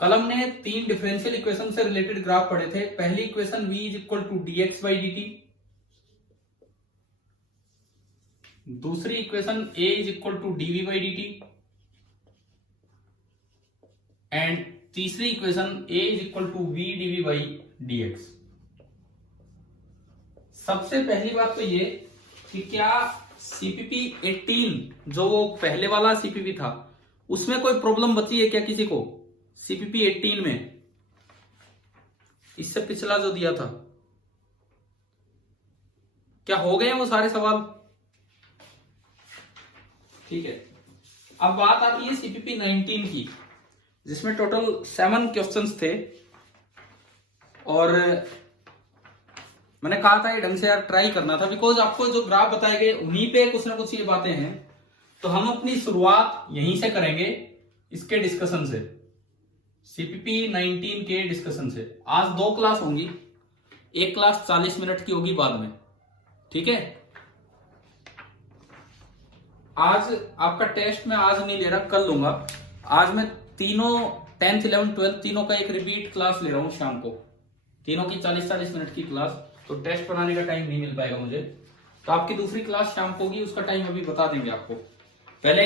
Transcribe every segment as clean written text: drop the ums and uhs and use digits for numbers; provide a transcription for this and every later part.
कल हमने तीन डिफरेंशियल इक्वेशन से रिलेटेड ग्राफ पढ़े थे। पहली equation v is equal to D x by D t, दूसरी equation a is equal to dv by D t, and तीसरी equation a is equal to v dv by D x. सबसे पहली बात तो ये कि क्या सीपीपी 18 जो वो पहले वाला सीपीपी था उसमें कोई प्रॉब्लम बची है क्या किसी को? सीपीपी 18 में, इससे पिछला जो दिया था, क्या हो गए वो सारे सवाल? ठीक है, अब बात आती है सीपीपी 19 की, जिसमें टोटल 7 क्वेश्चंस थे। और मैंने कहा था ये ढंग से यार ट्राई करना था, बिकॉज आपको जो ग्राफ बताए गए उन्हीं पे कुछ ना कुछ ये बातें हैं। तो हम अपनी शुरुआत यहीं से करेंगे, इसके डिस्कशन से, सीपीपी 19 के डिस्कशन से। आज 2 क्लास होंगी, एक क्लास 40 मिनट की होगी बाद में, ठीक है। आज आपका टेस्ट मैं आज नहीं ले रहा, कल लूंगा। आज मैं तीनों 10th 11th 12th तीनों का एक रिपीट क्लास ले रहा हूं शाम को, तीनों की 40-40 मिनट की क्लास। तो टेस्ट बनाने का टाइम नहीं मिल पाएगा मुझे, तो आपकी दूसरी क्लास शाम को होगी, उसका टाइम अभी बता देंगे आपको। पहले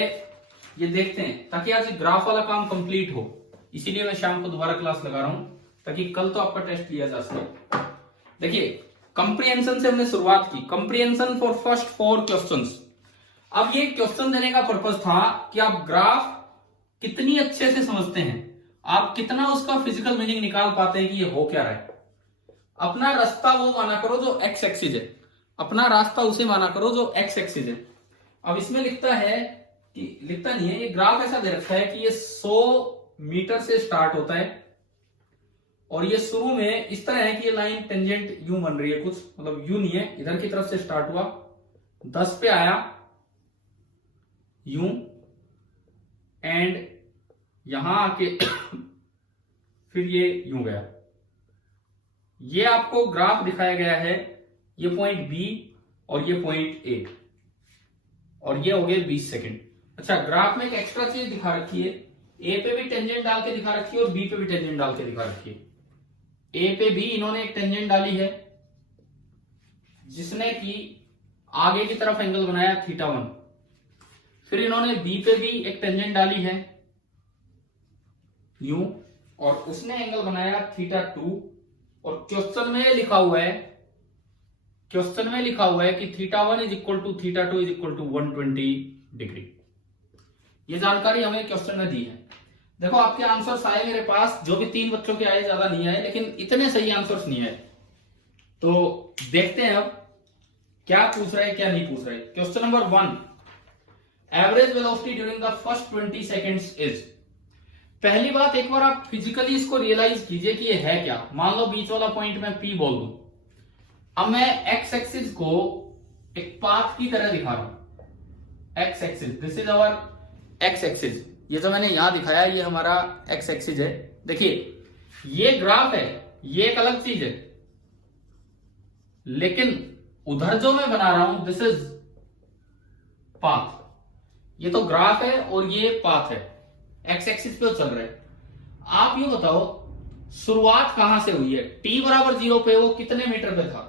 ये देखते हैं, ताकि आज ग्राफ वाला काम कंप्लीट हो, इसीलिए मैं शाम को दोबारा क्लास लगा रहा हूं, ताकि कल तो आपका टेस्ट लिया जा सके। देखिए, कंप्रीहेंशन से हमने शुरुआत की, कंप्रीहेंशन फॉर फर्स्ट 4 क्वेश्चंस। अब ये क्वेश्चन देने का पर्पस था कि आप ग्राफ कितनी अच्छे से समझते हैं, आप कितना उसका फिजिकल मीनिंग निकाल पाते हैं कि ये हो क्या रहा है। अपना रास्ता वो माना करो जो एक्स एक्सिस है, अपना रास्ता उसे माना करो जो एक्स एक्सिस है। अब इसमें लिखता है कि, लिखता नहीं है, ये ग्राफ ऐसा दे रखा है कि ये 100 मीटर से स्टार्ट होता है, और ये शुरू में इस तरह है कि ये लाइन टेंजेंट यूं बन रही है, कुछ मतलब यूं नहीं है, इधर की तरफ से स्टार्ट हुआ, 10 पे आया यूं, एंड यहां आके फिर ये यूं गया। ये आपको ग्राफ दिखाया गया है, ये पॉइंट बी और ये पॉइंट ए, और ये हो गए 20 सेकेंड। अच्छा, ग्राफ में एक एक्स्ट्रा चीज दिखा रखी है, ए पे भी टेंजेंट डाल के दिखा रखी है और बी पे भी टेंजेंट डाल के दिखा रखी है। ए पे भी इन्होंने एक टेंजेंट डाली है, जिसने कि आगे की तरफ एंगल बनाया θ1। फिर इन्होंने बी पे भी एक टेंजेंट डाली है यूं, और उसने एंगल बनाया θ2। और क्वेश्चन में लिखा हुआ है, क्वेश्चन में लिखा हुआ है कि θ1 is equal to θ2 is equal to 120 degree. ये जानकारी हमें क्वेश्चन में दी है। देखो, आपके आंसर्स आए मेरे पास, जो भी 3 बच्चों के आए, ज्यादा नहीं आए, लेकिन इतने सही आंसर्स नहीं आए। तो देखते हैं अब क्या पूछ रहे हैं क्या नहीं पूछ रहे। Question number 1, average velocity during the first 20 seconds is. पहली बात, एक बार आप फिजिकली इसको रियलाइज कीजिए कि ये है क्या। मान लो बीच वाला पॉइंट मैं P बोल दूं, अब मैं एक्स एक्सिस को एक पाथ की तरह दिखा रहा हूं। X axis, this is our X axis, ये जो मैंने यहां दिखाया ये हमारा एक्स एक्सिस है। देखिए, ये ग्राफ है, ये एक अलग चीज है, लेकिन उधर जो मैं बना रहा हूं दिस इज पाथ। ये तो ग्राफ है और ये पाथ है, एक्स एक्सिस पे चल रहा है। आप यूं बताओ, शुरुआत कहां से हुई है? t बराबर 0 पे वो कितने मीटर पे था?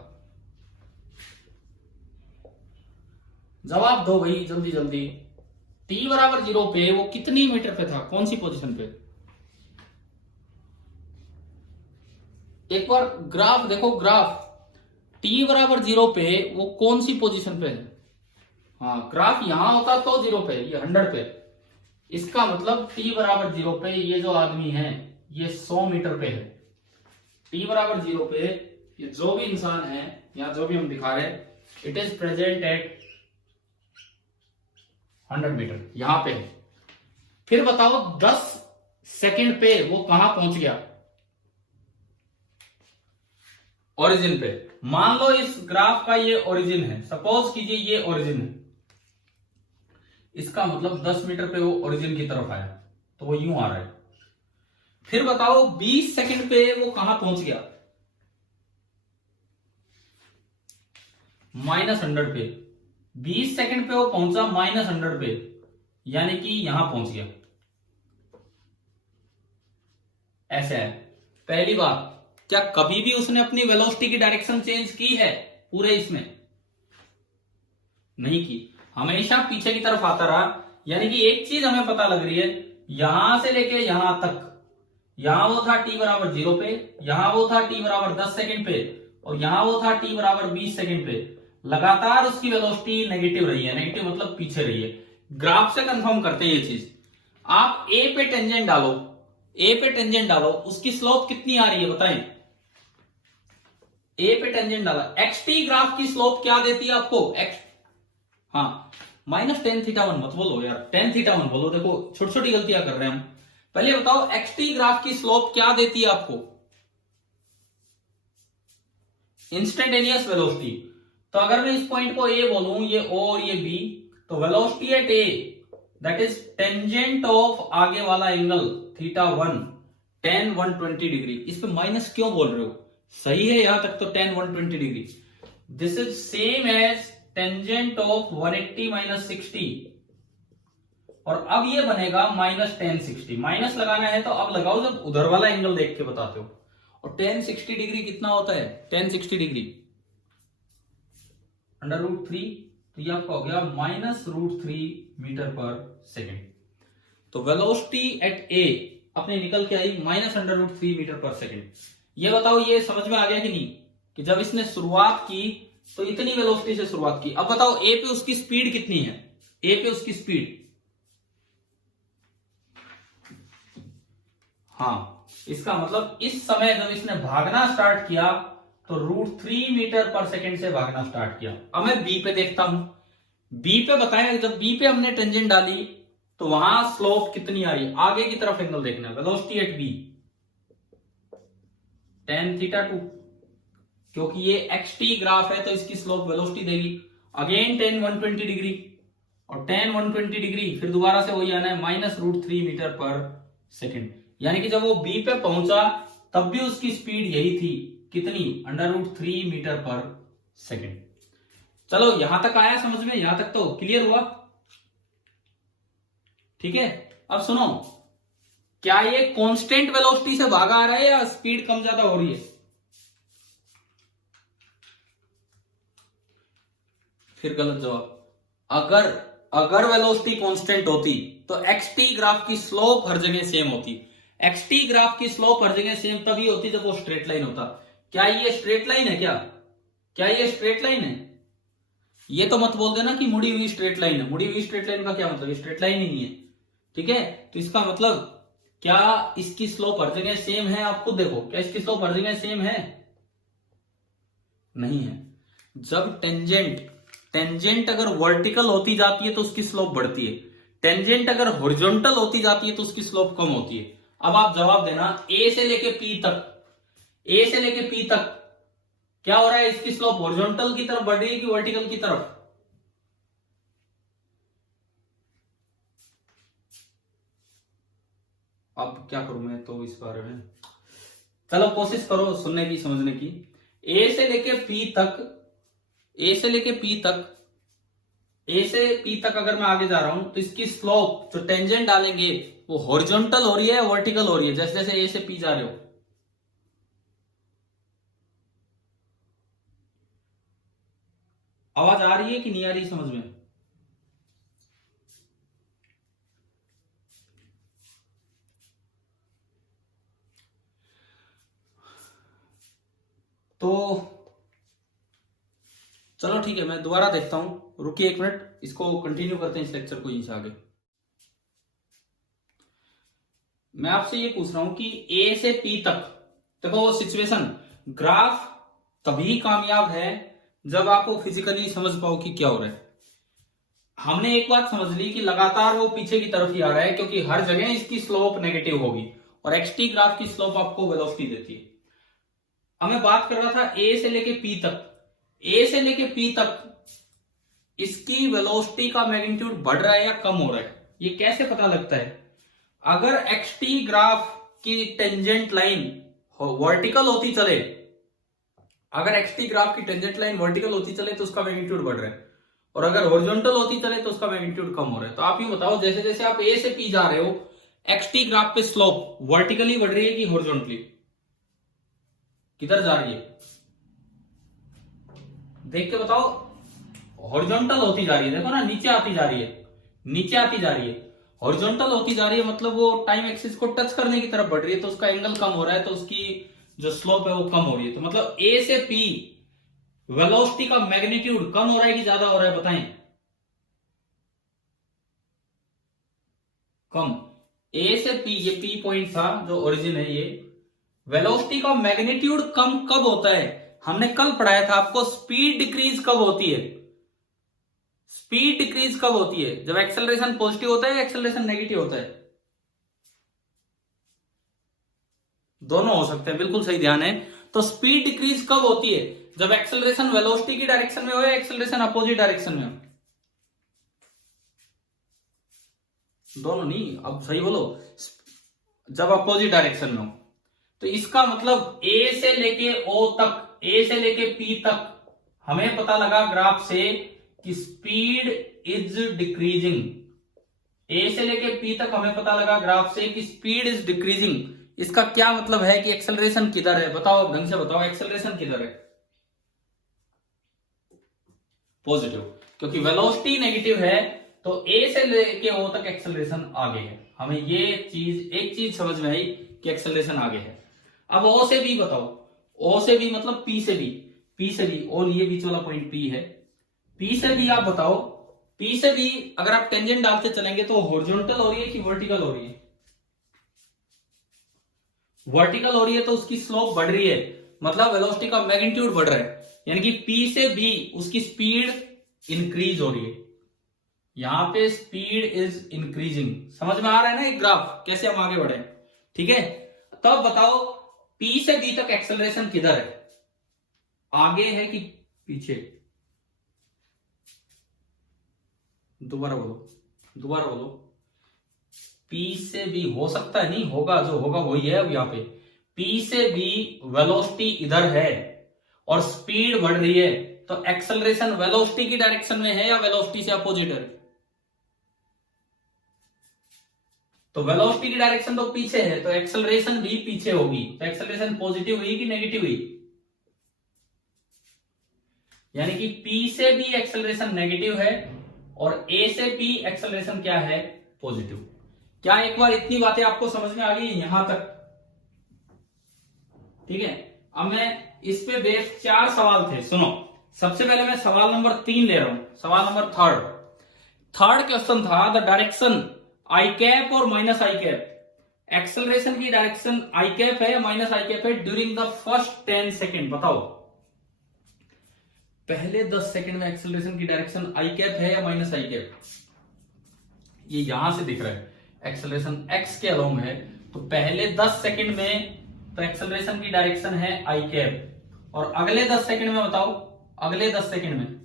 जवाब दो भाई, जल्दी जल्दी। t बराबर 0 पे वो कितनी मीटर पे था, कौन सी पोजीशन पे? एक बार ग्राफ देखो, ग्राफ t बराबर 0 पे वो कौन सी पोजीशन पे है? हाँ, ग्राफ यहां होता तो 0 पे, ये 100 पे। इसका मतलब t बराबर 0 पे ये जो आदमी है ये 100 मीटर पे है। t बराबर 0 पे ये जो भी इंसान है, या जो भी हम दिखा रहे हैं, it is present at 100 metre, यहां पे है। फिर बताओ 10 सेकंड पे वो कहां पहुंच गया? ओरिजिन पे। मान लो इस ग्राफ का ये ओरिजिन है, सपोज कीजिए ये ओरिजिन है, इसका मतलब 10 मीटर पे वो ओरिजिन की तरफ आया, तो वो यूं आ रहा है। फिर बताओ 20 सेकंड पे वो कहां पहुंच गया? -100 पे। 20 सेकंड पे वो पहुंचा -100 पे, यानी कि यहां पहुंच गया। ऐसे है। पहली बात, क्या कभी भी उसने अपनी वेलोसिटी की डायरेक्शन चेंज की है पूरे इसमें? नहीं की, हमेशा पीछे की तरफ आता रहा। यानी कि एक चीज हमें पता लग रही है, यहां से लेके यहां तक, यहां वो था t बराबर 0 पे, यहां वो था t बराबर 10 सेकंड पे, और यहां वो था t बराबर 20 सेकंड पे। लगातार उसकी वेलोसिटी नेगेटिव रही है, नेगेटिव मतलब पीछे रही है। ग्राफ से कंफर्म करते हैं ये चीज। आप a पे टेंजेंट डालो, a पे टेंजेंट डालो, उसकी स्लोप कितनी आ रही है बताएं? a पे टेंजेंट डाला, xt ग्राफ की स्लोप क्या देती है आपको? x, हाँ -tan θ1 मत बोलो यार, tan θ1 बोलो। देखो छोटी छोटी गलतियां कर रहे हैं हम। पहले बताओ xt ग्राफ की स्लोप क्या देती है आपको? Instantaneous velocity. तो अगर मैं इस पॉइंट को a बोलूं, ये o और ये b, तो velocity at a that is tangent of आगे वाला एंगल θ1 tan 120 डिग्री। इस पे माइनस क्यों बोल रहे हो? सही है यहां तक तो tan 120 डिग्री। This is same as tangent of 180 minus 60, और अब ये बनेगा -tan 60। माइनस लगाना है तो अब लगाओ जब उधर वाला एंगल देख के बताते हो। और tan 60 डिग्री कितना होता है? tan 60 डिग्री √3, तो ये आपका हो गया -√3 मीटर पर सेकेंड। तो वेलोसिटी एट ए अपने निकल के आई -√3 मीटर पर सेकेंड। ये बताओ ये समझ में आ गया कि नहीं, कि जब इसने शुरुआत की तो इतनी वेलोसिटी से शुरुआत की। अब बताओ ए पे उसकी स्पीड कितनी है? ए पे उसकी स्पीड, हाँ इसका मतलब इस समय जब इसने भागना स्टार्ट किया तो √3 मीटर पर सेकेंड से भागना स्टार्ट किया। अब मैं बी पे देखता हूं, बी पे बताया जब बी पे हमने टेंजेंट डाली तो वहां स्लोप कितनी आ रही है? आगे की तरफ एंगल देखना है। वेलोसिटी एट बी tan θ2, क्योंकि ये xt ग्राफ है तो इसकी स्लोप वेलोसिटी देगी। अगेन tan 120 डिग्री, और tan 120 डिग्री फिर दोबारा से वही आना है -√3 मीटर पर सेकेंड। यानी कि जब वो बी पे पहुंचा तब भी उसकी स्पीड यही थी, कितनी? √3 मीटर पर सेकेंड। चलो यहां तक आया समझ में? यहां तक तो क्लियर हुआ? ठीक है। अब सुनो, क्या ये कांस्टेंट वेलोसिटी से भागा आ रहा है या स्पीड कम ज्यादा हो रही है? फिर गलत जवाब। अगर वेलोसिटी कांस्टेंट होती तो xt ग्राफ की स्लोप हर जगह सेम होती। xt ग्राफ की स्लोप हर जगह सेम तभी होती जब वो स्ट्रेट लाइन होता। क्या ये स्ट्रेट लाइन है? क्या ये स्ट्रेट लाइन है? ये तो मत बोल देना कि मुड़ी हुई स्ट्रेट लाइन है। मुड़ी हुई स्ट्रेट लाइन का क्या मतलब? ये स्ट्रेट लाइन ही नहीं है। ठीक है, तो इसका मतलब क्या इसकी स्लोप हर जगह सेम है? आप खुद देखो, क्या इसकी स्लोप हर जगह सेम है? नहीं है। जब टेंजेंट अगर वर्टिकल होती जाती है तो उसकी स्लोप बढ़ती है, टेंजेंट अगर हॉरिजॉन्टल होती जाती है तो उसकी स्लोप कम होती है। अब आप जवाब देना, ए से लेके पी तक, ए से लेके पी तक क्या हो रहा है? इसकी स्लोप हॉरिजॉन्टल की तरफ बढ़ रही है कि वर्टिकल की तरफ? अब क्या करूं मैं तो इस बारे में, चलो कोशिश करो सुनने की, समझने की। ए से लेके पी तक, ए से लेके पी तक, ए से पी तक अगर मैं आगे जा रहा हूं तो इसकी स्लोप जो टेंजेंट डालेंगे वो हॉरिजॉन्टल हो रही है, वर्टिकल हो रही है? जैसे जैसे ए से पी जा रहे हो, आवाज आ रही है कि नहीं आ रही समझ में? तो चलो ठीक है, मैं दोबारा देखता हूं, रुकिए एक मिनट, इसको कंटिन्यू करते हैं इस लेक्चर को यहीं से आगे। मैं आपसे ये पूछ रहा हूं कि ए से पी तक, देखो वो सिचुएशन, ग्राफ तभी कामयाब है जब आप वो फिजिकली समझ पाओ कि क्या हो रहा है। हमने एक बात समझ ली कि लगातार वो पीछे की तरफ ही आ रहा है क्योंकि हर जगह इसकी स्लोप नेगेटिव होगी, और एक्सटी ग्राफ की स्लोप आपको वेलोसिटी देती है। अब मैं बात कर रहा था ए से लेके पी तक, ए से लेके पी तक इसकी वेलोसिटी का मैग्नीट्यूड बढ़ रहा है या कम हो रहा है? ये कैसे पता लगता है? अगर एक्सटी ग्राफ की टेंजेंट लाइन वर्टिकल होती चले, अगर एक्सटी ग्राफ की टेंजेंट लाइन वर्टिकल होती चले तो उसका मैग्नीट्यूड बढ़ रहा है, और अगर हॉरिजॉन्टल होती चले तो उसका मैग्नीट्यूड कम हो रहा है। तो आप यूं बताओ, जैसे जैसे आप ए से पी जा रहे हो, एक्सटी ग्राफ पे स्लोप वर्टिकली बढ़ रही है कि हॉरिजॉन्टली, किधर जा रही है देख के बताओ। हॉरिजॉन्टल होती जा रही है, देखो ना नीचे आती जा रही है, नीचे आती जा रही है। हॉरिजॉन्टल होती जा रही है मतलब वो टाइम एक्सिस को टच करने की तरफ बढ़ रही है, तो उसका एंगल कम हो रहा है, तो उसकी जो स्लोप है वो कम हो रही है। तो मतलब ए से पी वेलोसिटी का मैग्नीट्यूड कम हो रहा है कि ज्यादा हो रहा है बताएं? कम। ए से पी, ये पी पॉइंट था जो ओरिजिन है, ये वेलोसिटी का मैग्नीट्यूड कम कब होता है? हमने कल पढ़ाया था आपको, स्पीड डिक्रीज कब होती है? स्पीड डिक्रीज कब होती है? जब एक्सेलरेशन पॉजिटिव होता है या एक्सेलरेशन नेगेटिव होता है? दोनों हो सकते हैं, बिल्कुल सही ध्यान है। तो स्पीड डिक्रीज कब होती है? जब एक्सेलरेशन वेलोसिटी की डायरेक्शन में हो या एक्सेलरेशन अपोजिट डायरेक्शन में हो? दोनों नहीं, अब सही बोलो, जब अपोजिट डायरेक्शन में हो। तो इसका मतलब ए से लेके ओ तक, ए से लेके पी तक हमें पता लगा ग्राफ से कि स्पीड इज डिक्रीजिंग। ए से लेके पी तक हमें पता लगा ग्राफ से कि स्पीड इज डिक्रीजिंग। इसका क्या मतलब है कि एक्सेलरेशन किधर है? बताओ, ढंग से बताओ, एक्सेलरेशन किधर है? पॉजिटिव, क्योंकि वेलोसिटी नेगेटिव है तो ए से लेके ओ तक एक्सेलरेशन आगे है। हमें ये चीज, एक चीज समझ में आई कि एक्सेलरेशन आगे है। अब ओ से बी बताओ, ओ से बी मतलब पी से बी, पी से बी, ओ लिए बीच वाला पॉइंट पी है, पी से बी आप बताओ, पी से बी अगर आप टेंजेंट डालते चलेंगे तो हॉरिजॉन्टल हो रही है कि वर्टिकल हो रही है? वर्टिकल हो रही है, तो उसकी स्लोप बढ़ रही है, मतलब वेलोसिटी का मैग्नीट्यूड बढ़ रहा है, यानी कि पी से बी उसकी स्पीड इंक्रीज हो रही है। यहां पे स्पीड इज इंक्रीजिंग। समझ में आ रहा है ना एक ग्राफ कैसे हम आगे बढ़े? ठीक है, तब बताओ पी से बी तक एक्सेलरेशन किधर है? आगे है कि पीछे? दोबारा बोलो, दोबारा बोलो। पी से बी हो सकता है, नहीं होगा, जो होगा वही है। अब यहाँ पे पी से बी वेलोसिटी इधर है और स्पीड बढ़ रही है, तो एक्सेलरेशन वेलोसिटी की डायरेक्शन में है या वेलोसिटी से अपोजिट है? तो वेलोसिटी की डायरेक्शन तो पीछे है, तो एक्सेलरेशन भी पीछे होगी। तो एक्सेलरेशन पॉजिटिव हुई कि नेगेटिव हुई? यानी कि पी से बी एक्सेलरेशन नेगेटिव है और ए से पी एक्सेलरेशन क्या है? पॉजिटिव। क्या एक बार इतनी बातें आपको समझ में आ गई यहां तक? ठीक है, अब मैं इस पे बेस्ड 4 सवाल थे, सुनो। सबसे पहले मैं सवाल नंबर 3 ले रहा हूं, सवाल नंबर थर्ड क्वेश्चन था, द डायरेक्शन आई कैप और माइनस आई कैप, एक्सेलरेशन की डायरेक्शन आई कैप है या माइनस आई कैप है ड्यूरिंग द फर्स्ट 10 सेकेंड? बताओ, पहले 10 सेकेंड में एक्सेलरेशन की डायरेक्शन आई कैप है या माइनस आई कैप? ये यहां से दिख रहा है, एक्सेलरेशन एक्स के अलोंग है, तो पहले 10 सेकेंड में तो एक्सेलरेशन की डायरेक्शन है आई कैप, और अगले 10 सेकेंड में बताओ, अगले 10 सेकेंड में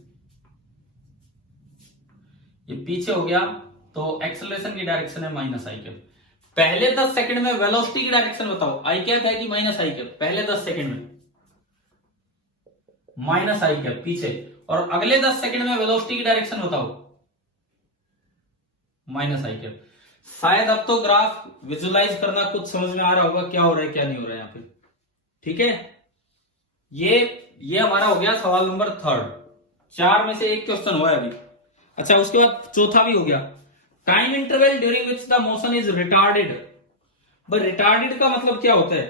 ये पीछे हो गया, तो एक्सेलरेशन की डायरेक्शन है माइनस आई कैप। पहले 10 सेकेंड में वेलोसिटी की डायरेक्शन बताओ, आई कैप है कि माइनस आई कैप? पहले 10 सेकेंड में माइनस आई कैप पीछे, और अगले 10 सेकेंड में वेलोसिटी की डायरेक्शन बताओ, माइनस आई कैप। शायद अब तो ग्राफ विजुलाइज करना कुछ समझ में आ रहा होगा क्या हो रहा है क्या नहीं हो रहा है यहाँ पे। ठीक है, ये हमारा हो गया सवाल नंबर 3। 4 में से एक क्वेश्चन हुआ है अभी। अच्छा, उसके बाद चौथा भी हो गया, time interval during which the motion is retarded. But retarded का मतलब क्या होता है?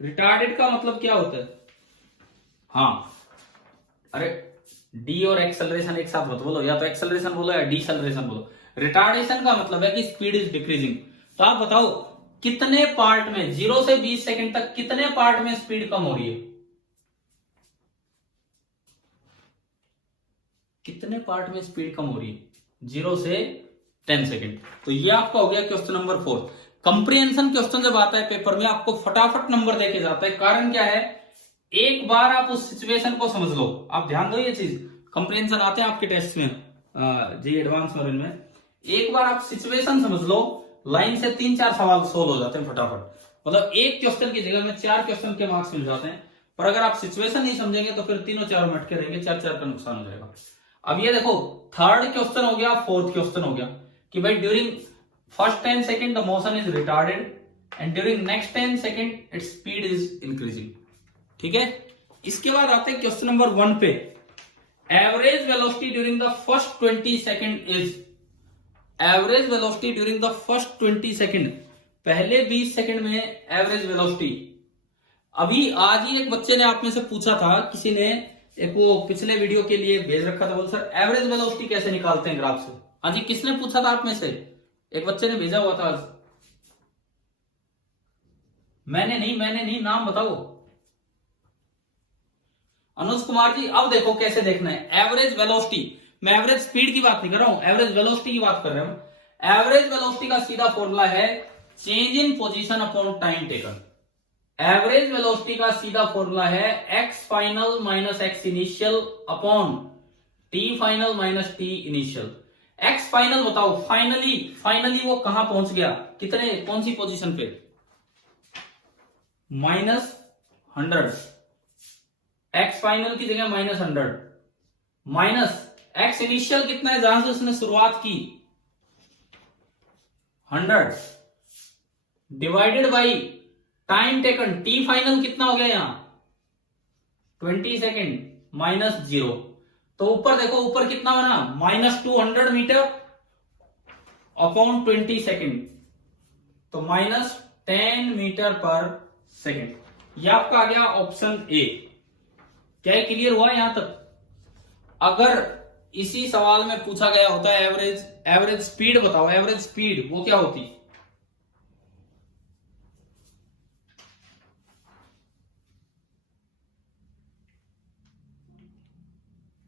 रिटार्डेड का मतलब क्या होता है? हाँ, अरे डी और एक्सेलरेशन एक साथ मत बोलो, या तो एक्सेलरेशन बोलो या डीसेलरेशन बोलो। रिटार्डेशन का मतलब है कि स्पीड इज डिक्रीजिंग। तो आप बताओ कितने पार्ट में, 0 से 20 सेकंड तक कितने पार्ट में स्पीड कम हो रही है? कितने पार्ट में स्पीड कम हो रही है? 0 से 10 सेकंड। तो ये आपका हो गया क्वेश्चन नंबर 4। कंप्रीहेंशन क्वेश्चन जब आता है पेपर में, आपको फटाफट नंबर देके जाता है। कारण क्या है? एक बार आप उस सिचुएशन को समझ लो। आप ध्यान दो, ये चीज कंप्रीहेंशन आते हैं आपके टेस्ट में, जी एडवांस में, इनमें एक बार आप सिचुएशन समझ लो, लाइन से 3-4 सवाल सोल्व हो जाते हैं फटाफट। मतलब एक क्वेश्चन की जगह में 4 क्वेश्चन के मार्क्स मिल जाते हैं। पर अगर आप सिचुएशन नहीं समझेंगे तो फिर तीनों 4 में अटके रहेंगे, 4-4 का नुकसान हो जाएगा। अब ये देखो, 3rd क्वेश्चन हो गया, 4th क्वेश्चन हो गया कि भाई during first 10 second the motion is retarded and during next 10 second its speed is increasing. ठीक है, इसके बाद आते हैं क्वेश्चन नंबर 1 पे। Average velocity during the first 20 second is, average velocity during the first 20 second, पहले 20 सेकेंड में average velocity. अभी आज ही एक बच्चे ने आप में से पूछा था, किसी ने एक वो पिछले वीडियो के लिए भेज रखा था, बोल सर एवरेज वेलोसिटी कैसे निकालते हैं ग्राफ से। हाँ जी, किसने पूछा था आप में से? एक बच्चे ने भेजा हुआ था आज। मैंने नहीं, नाम बताओ। अनुज कुमार जी, अब देखो कैसे देखना है एवरेज वेलोसिटी। मैं एवरेज स्पीड की बात नहीं कर रहा हूं, एवरेज वेलोसिटी की बात कर रहा हूं। एवरेज वेलोसिटी का सीधा फॉर्मूला है change in position upon time taken. Average velocity का सीधा फॉर्मूला है x final minus x initial upon T final minus T initial. X final बताओ, फाइनली वो कहां पहुंच गया, कितने, कौन सी पोजीशन पे? -100। एक्स फाइनल की जगह -100 माइनस एक्स इनिशियल कितना है, जहां से उसने शुरुआत की 100 divided by time taken, T final कितना हो गया यहां 20 सेकेंड -0। तो ऊपर देखो, ऊपर कितना बना -200 मीटर अपॉन 20 सेकेंड, तो -10 मीटर पर सेकेंड। यह आपका आ गया ऑप्शन ए। क्या क्लियर हुआ यहां तक? अगर इसी सवाल में पूछा गया होता है एवरेज स्पीड बताओ, एवरेज स्पीड वो क्या होती?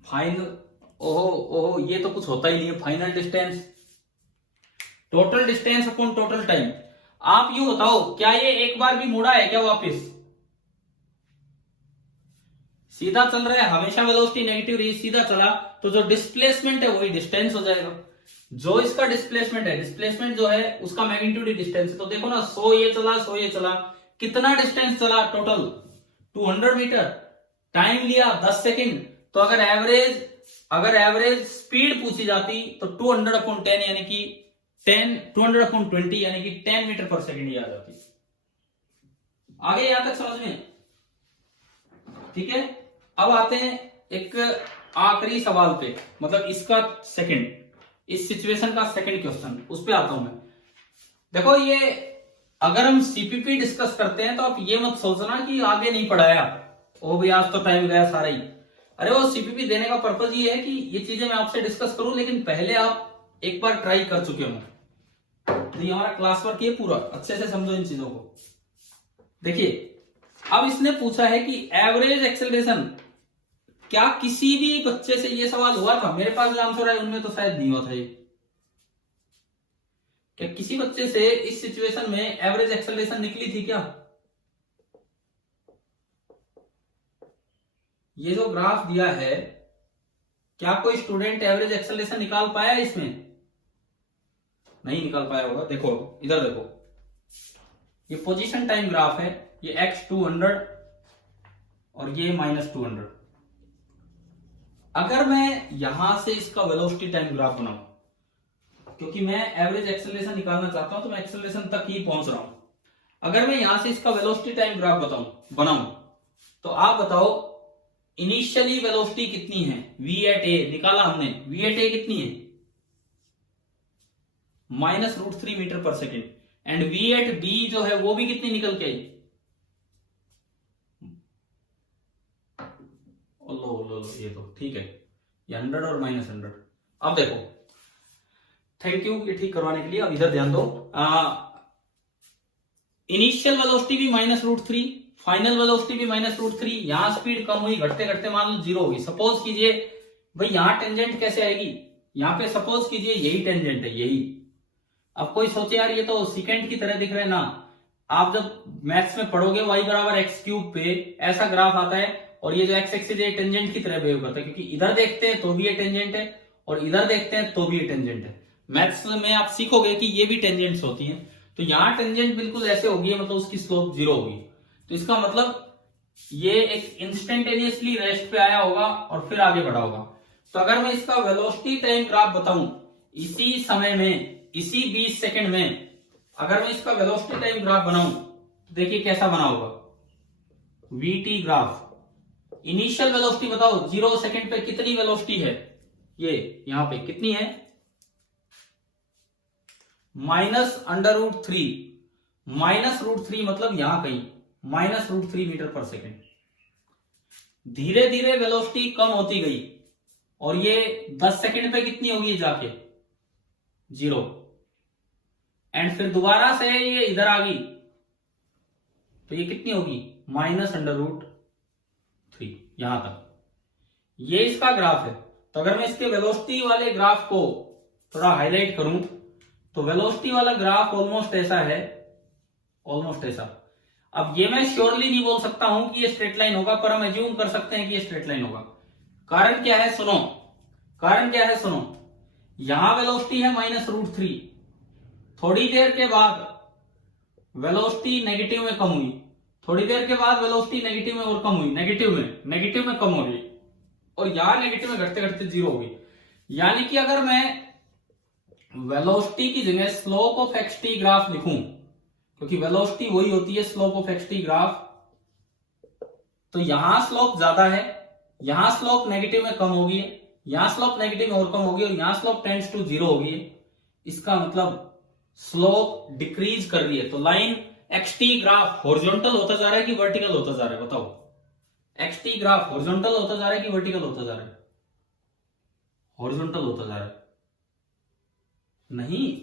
फाइनल, ओहो ये तो कुछ होता ही नहीं है। Final distance, total distance upon total time. आप यूं बताओ, क्या ये एक बार भी मुड़ा है क्या वापस? सीधा चल रहा है, हमेशा वेलोसिटी नेगेटिव रही, सीधा चला तो जो डिस्प्लेसमेंट है वही डिस्टेंस हो जाएगा। जो इसका डिस्प्लेसमेंट है, डिस्प्लेसमेंट जो है उसका मैग्नीट्यूड ही डिस्टेंस है। तो देखो ना, 100 ये चला, 100 ये चला, कितना डिस्टेंस चला टोटल 200 मीटर। टाइम लिया 10 सेकेंड। तो अगर एवरेज स्पीड पूछी जाती तो 200/10 यानी कि 200/20 यानी कि 10 मीटर पर सेकेंड ही आ जाती। आगे यहां तक समझ में? ठीक है, अब आते हैं एक आखिरी सवाल पे, मतलब इसका सेकंड, इस सिचुएशन का सेकंड क्वेश्चन, उस पे आता हूं मैं। देखो, ये अगर हम सीपीपी डिस्कस करते हैं तो आप ये मत सोचना कि आगे नहीं पढ़ाया, ओ भी आज तो टाइम गया सारा ही। अरे वो सीपीपी देने का पर्पज ये है कि ये चीजें मैं आपसे डिस्कस करूं, लेकिन पहले आप एक बार ट्राई कर चुके हो। तो ये हमारा क्लास वर्क, ये पूरा अच्छे से समझो इन चीजों को। देखिए, अब इसने पूछा है कि एवरेज एक्सेलरेशन, क्या किसी भी बच्चे से ये सवाल हुआ था? मेरे पास जो आंसर है उनमें तो शायद नहीं हुआ था ये। क्या किसी बच्चे से इस सिचुएशन में एवरेज एक्सेलरेशन निकली थी क्या? ये जो ग्राफ दिया है, क्या कोई स्टूडेंट एवरेज एक्सेलरेशन निकाल पाया इसमें? नहीं निकाल पाया होगा। देखो इधर देखो, ये पोजीशन टाइम ग्राफ है, ये x 200 और ये -200। अगर मैं यहां से इसका वेलोसिटी टाइम ग्राफ बनाऊं, क्योंकि मैं एवरेज एक्सेलरेशन निकालना चाहता हूं तो मैं एक्सेलरेशन तक ही पहुंच रहा हूं। अगर मैं यहां से इसका वेलोसिटी टाइम ग्राफ बनाऊं, तो आप बताओ इनिशियली वेलोसिटी कितनी है? v@a निकाला हमने, v@a कितनी है? -√3 metre per second. And v@b जो है वो भी कितनी निकल के आई? लो ये तो ठीक है, ये 100 और -100। अब देखो, थैंक यू ये ठीक करवाने के लिए। अब इधर ध्यान दो, इनिशियल वेलोसिटी भी -√3, फाइनल वेलोसिटी भी -√3। यहां स्पीड कम हुई, घटते घटते मान लो 0 होगी। सपोज कीजिए भाई यहां टेंजेंट कैसे आएगी, यहां पे सपोज कीजिए यही टेंजेंट है, यही। अब कोई सोचे यार ये तो सीकेंट की तरह दिख रहे हैं ना। आप जब मैथ्स में पढ़ोगे y=x³ पे ऐसा ग्राफ आता है, और ये जो x एक्सिस है टेंजेंट की तरह बिहेव करता है, क्योंकि इधर देखते हैं तो भी ये टेंजेंट है और इधर देखते हैं तो भी ये टेंजेंट है। मैथ्स में आप सीखोगे कि ये भी टेंजेंट्स होती हैं। तो यहां टेंजेंट बिल्कुल ऐसे होगी, मतलब उसकी स्लोप 0 होगी। तो इसका मतलब ये एक इंस्टेंटेनियसली रेस्ट पे आया होगा और फिर आगे बढ़ा होगा। तो अगर मैं इसका वेलोसिटी टाइम ग्राफ बताऊं, इसी समय में इसी 20 सेकंड में अगर मैं इसका वेलोसिटी टाइम ग्राफ बनाऊं तो देखिए कैसा बना होगा। वीटी ग्राफ, इनिशियल वेलोसिटी बताओ 0 सेकंड पे कितनी वेलोसिटी है, ये यहां पे कितनी है, -√3, -√3 मतलब यहां कहीं -√3 मीटर पर सेकंड। धीरे धीरे वेलोसिटी कम होती गई और ये 10 सेकंड पे कितनी होगी जाके 0, एंड फिर दोबारा से ये इधर आ गई तो ये कितनी होगी -√3, यहां तक। ये इसका ग्राफ है। तो अगर मैं इसके वेलोसिटी वाले ग्राफ को थोड़ा हाईलाइट करूं तो वेलोसिटी वाला ग्राफ ऑलमोस्ट ऐसा है, ऑलमोस्ट ऐसा। अब ये मैं श्योरली नहीं बोल सकता हूं कि ये स्ट्रेट लाइन होगा, पर हम एज्यूम कर सकते हैं कि ये स्ट्रेट लाइन होगा। कारण क्या है सुनो, कारण क्या है सुनो, यहां वेलोसिटी है -√3, थोड़ी देर के बाद वेलोसिटी नेगेटिव में कम हुई, थोड़ी देर के बाद वेलोसिटी नेगेटिव में और कम हुई, नेगेटिव में कम हो गई, और यहां नेगेटिव में घटते घटते 0 हो गई। यानी कि अगर मैं वेलोसिटी की जगह स्लोप ऑफ एक्सटी ग्राफ लिखूं, क्योंकि वेलोसिटी वही होती है स्लोप ऑफ एक्सटी ग्राफ, तो यहां स्लोप ज्यादा है, यहां स्लोप नेगेटिव में कम होगी, यहां स्लोप नेगेटिव में और कम होगी, और यहां स्लोप टेंड्स टू 0 होगी। इसका मतलब स्लोप डिक्रीज कर रही है। तो लाइन एक्सटी ग्राफ हॉरिजॉन्टल होता जा रहा है कि वर्टिकल होता जा रहा है, बताओ। एक्सटी ग्राफ हॉरिजॉन्टल होता जा रहा है कि वर्टिकल होता जा रहा है, हॉरिजॉन्टल होता जा रहा है। नहीं,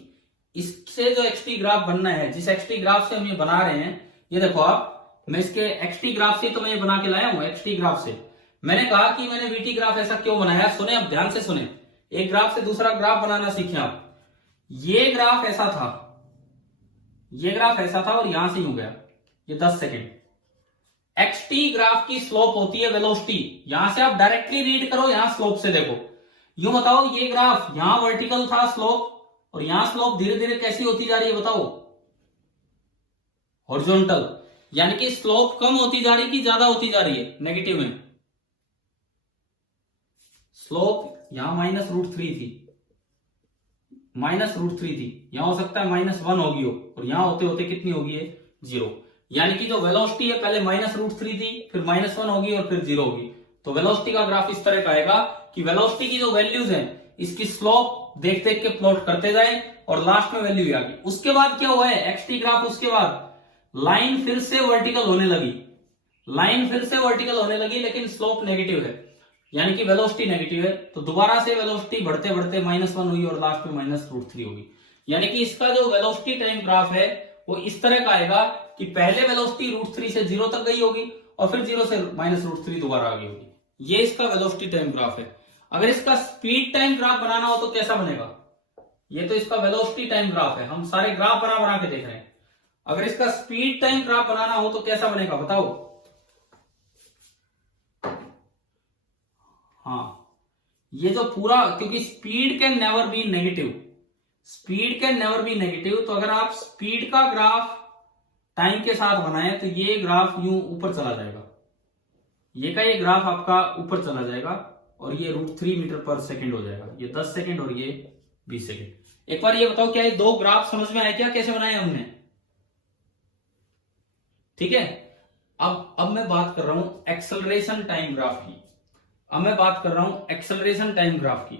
इससे जो एक्सटी ग्राफ बनना है, जिस एक्सटी ग्राफ से हम ये बना रहे हैं, ये देखो आप, मैं इसके एक्सटी ग्राफ से तो मैं ये बना के लाया हूं। एक्सटी ग्राफ से मैंने कहा कि मैंने वीटी ग्राफ ऐसा क्यों बनाया, सुने अब ध्यान से सुने। एक ग्राफ से दूसरा ग्राफ बनाना सीखें आप। ये ग्राफ ऐसा था, ये ग्राफ ऐसा था और यहां से ही हो गया ये 10 सेकेंड। एक्सटी ग्राफ की स्लोप होती है वेलोसिटी, यहां से आप डायरेक्टली रीड करो, यहां स्लोप से देखो। यूं बताओ, ये ग्राफ यहां वर्टिकल था स्लोप, और यहां स्लोप धीरे धीरे कैसी होती जा रही है बताओ, हॉरिजॉन्टल। यानी कि स्लोप कम होती जा रही है कि ज्यादा होती जा रही है, नेगेटिव में। स्लोप यहां -√3 थी, -√3 थी, यहां हो सकता है -1 होगी हो, और यहां होते होते कितनी होगी 0। यानी कि जो वेलोसिटी है पहले -√3 थी, फिर -1 होगी और फिर 0 होगी। तो वेलोसिटी का ग्राफ इस तरह का आएगा कि वेलोसिटी की जो वैल्यूज हैं इसकी स्लोप देख देख के प्लॉट करते जाए और लास्ट में वैल्यू आ गई। उसके बाद क्या हुआ है एक्सटी ग्राफ, उसके बाद लाइन फिर से वर्टिकल होने लगी, लाइन फिर से वर्टिकल होने लगी, लेकिन स्लोप नेगेटिव है, यानी कि वेलोसिटी नेगेटिव है। तो दोबारा से वेलोसिटी बढ़ते बढ़ते -1 हुई और लास्ट में -√3 होगी। यानी कि इसका जो वेलोसिटी टाइम ग्राफ है वो इस तरह का आएगा कि पहले वेलोसिटी √3 से 0 तक गई होगी और फिर 0 से -√3 दोबारा आ गई होगी। ये इसका वेलोसिटी टाइम ग्राफ है। अगर इसका स्पीड टाइम ग्राफ बनाना हो तो कैसा बनेगा, ये तो इसका वेलोसिटी टाइम ग्राफ है, हम सारे ग्राफ बना बना के देख रहे हैं। अगर इसका स्पीड टाइम ग्राफ बनाना हो तो कैसा बनेगा बताओ। हाँ, ये जो पूरा, क्योंकि speed can never be negative, speed can never be negative, तो अगर आप स्पीड का ग्राफ टाइम के साथ बनाए तो ये ग्राफ यूं ऊपर चला जाएगा, ये का ये ग्राफ आपका ऊपर चला जाएगा और ये √3 मीटर पर सेकंड हो जाएगा। ये 10 सेकंड और ये 20 सेकंड। एक बार ये बताओ, क्या ये दो ग्राफ समझ में आए क्या, कैसे बनाए हमने? ठीक है। अब मैं बात कर रहा हूं एक्सेलरेशन टाइम ग्राफ की। अब मैं बात कर रहा हूं एक्सेलरेशन टाइम ग्राफ की।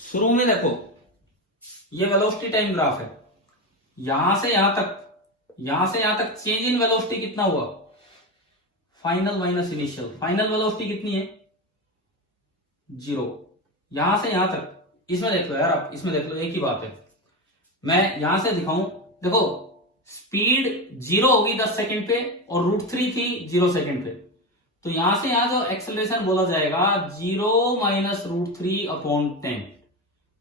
शुरू में देखो, ये वेलोसिटी टाइम ग्राफ है, यहां से यहां तक, यहां से यहां तक चेंज इन वेलोसिटी कितना हुआ, final minus initial. Final velocity कितनी है 0। यहां से यहां तक, इसमें देख लो यार आप, इसमें देख लो, एक ही बात है। मैं यहां से दिखाऊं, देखो स्पीड 0 होगी 10 सेकंड पे और √3 थी 0 सेकंड पे, तो यहां से यहां जो एक्सेलरेशन बोला जाएगा 0 - √3/10।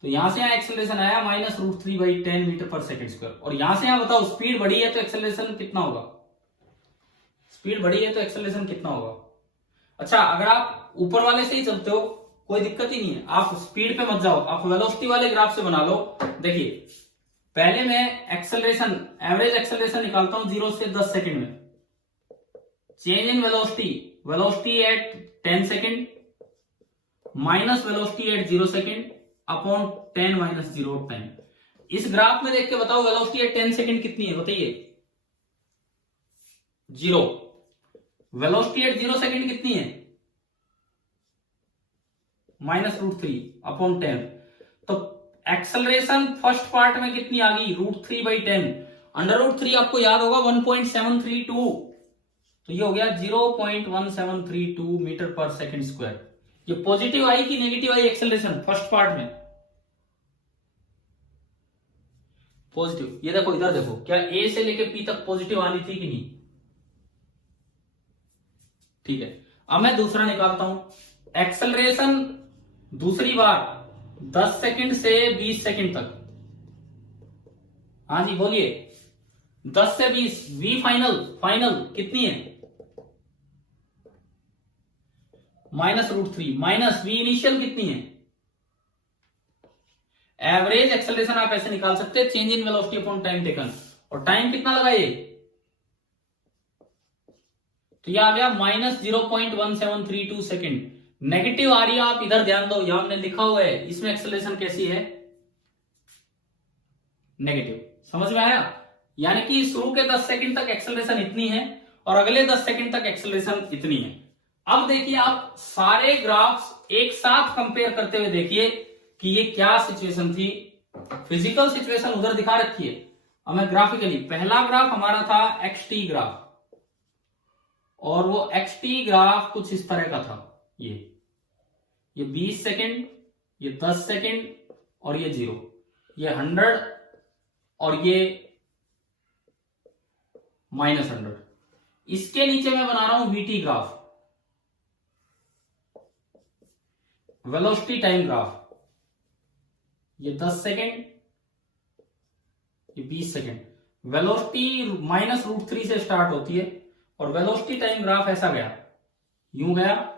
तो यहां से यहां एक्सेलरेशन आया -√3/10 मीटर पर सेकंड स्क्वायर। और यहां से यहां बताओ, स्पीड बढ़ी है तो एक्सेलरेशन कितना होगा, स्पीड बढ़ी है तो एक्सेलरेशन कितना होगा। अच्छा, अगर आप ऊपर वाले से ही चलते हो कोई दिक्कत ही नहीं है, आप स्पीड पे मत जाओ, आप वेलोसिटी वाले ग्राफ से बना लो। देखिए, पहले मैं एक्सेलरेशन, एवरेज एक्सेलरेशन निकालता हूं 0 से 10 सेकंड में। Change in velocity, velocity at 10 second minus velocity at 0 second upon 10 - 0 time. इस ग्राफ में देख के बताओ वेलोसिटी एट 10 सेकंड कितनी है, बताइए। 0। वेलोसिटी एट 0 सेकंड कितनी है? -√3 अपॉन 10। तो एक्सेलरेशन फर्स्ट पार्ट में कितनी आ गई? √3/10। √3 आपको याद होगा 1.732, तो ये हो गया 0.1732 मीटर पर सेकंड स्क्वायर। ये पॉजिटिव आई कि नेगेटिव आई एक्सेलरेशन फर्स्ट पार्ट में? पॉजिटिव। ये देखो, इधर देखो, क्या ए से लेके पी तक पॉजिटिव आनी थी कि नहीं? ठीक है, अब मैं दूसरा निकालता हूं। एक्सेलरेशन दूसरी बार 10 सेकंड से 20 सेकंड तक। हाँ जी बोलिए। 10 से 20, वी फाइनल कितनी है? -√3 माइनस वी इनिशियल कितनी है? एवरेज एक्सेलरेशन आप ऐसे निकाल सकते हैं, change in velocity upon time taken. और टाइम कितना लगा ये? तो ये आ गया -0.1732 सेकंड। नेगेटिव आ रही है, आप इधर ध्यान दो, यहां हमने लिखा हुआ है, इसमें एक्सेलरेशन कैसी है? नेगेटिव। समझ में आया? यानी कि शुरू के 10 सेकंड तक एक्सेलरेशन इतनी है और अगले 10 सेकंड तक एक्सेलरेशन इतनी है। अब देखिए, आप सारे ग्राफ्स एक साथ कंपेयर करते हुए देखिए कि ये क्या सिचुएशन थी। फिजिकल सिचुएशन उधर दिखा रखी है, अब मैं ग्राफिकली, पहला ग्राफ हमारा था XT ग्राफ, और वो XT ग्राफ कुछ इस तरह का था। ये 20 सेकंड, ये 10 सेकंड, और ये 0, ये 100, और ये -100। इसके नीचे मैं बना रहा हूं VT graph, velocity time graph. ये 10 सेकंड, ये 20 सेकंड। वेलोसिटी -√3 से स्टार्ट होती है, और वेलोसिटी टाइम ग्राफ ऐसा गया, यूं गया।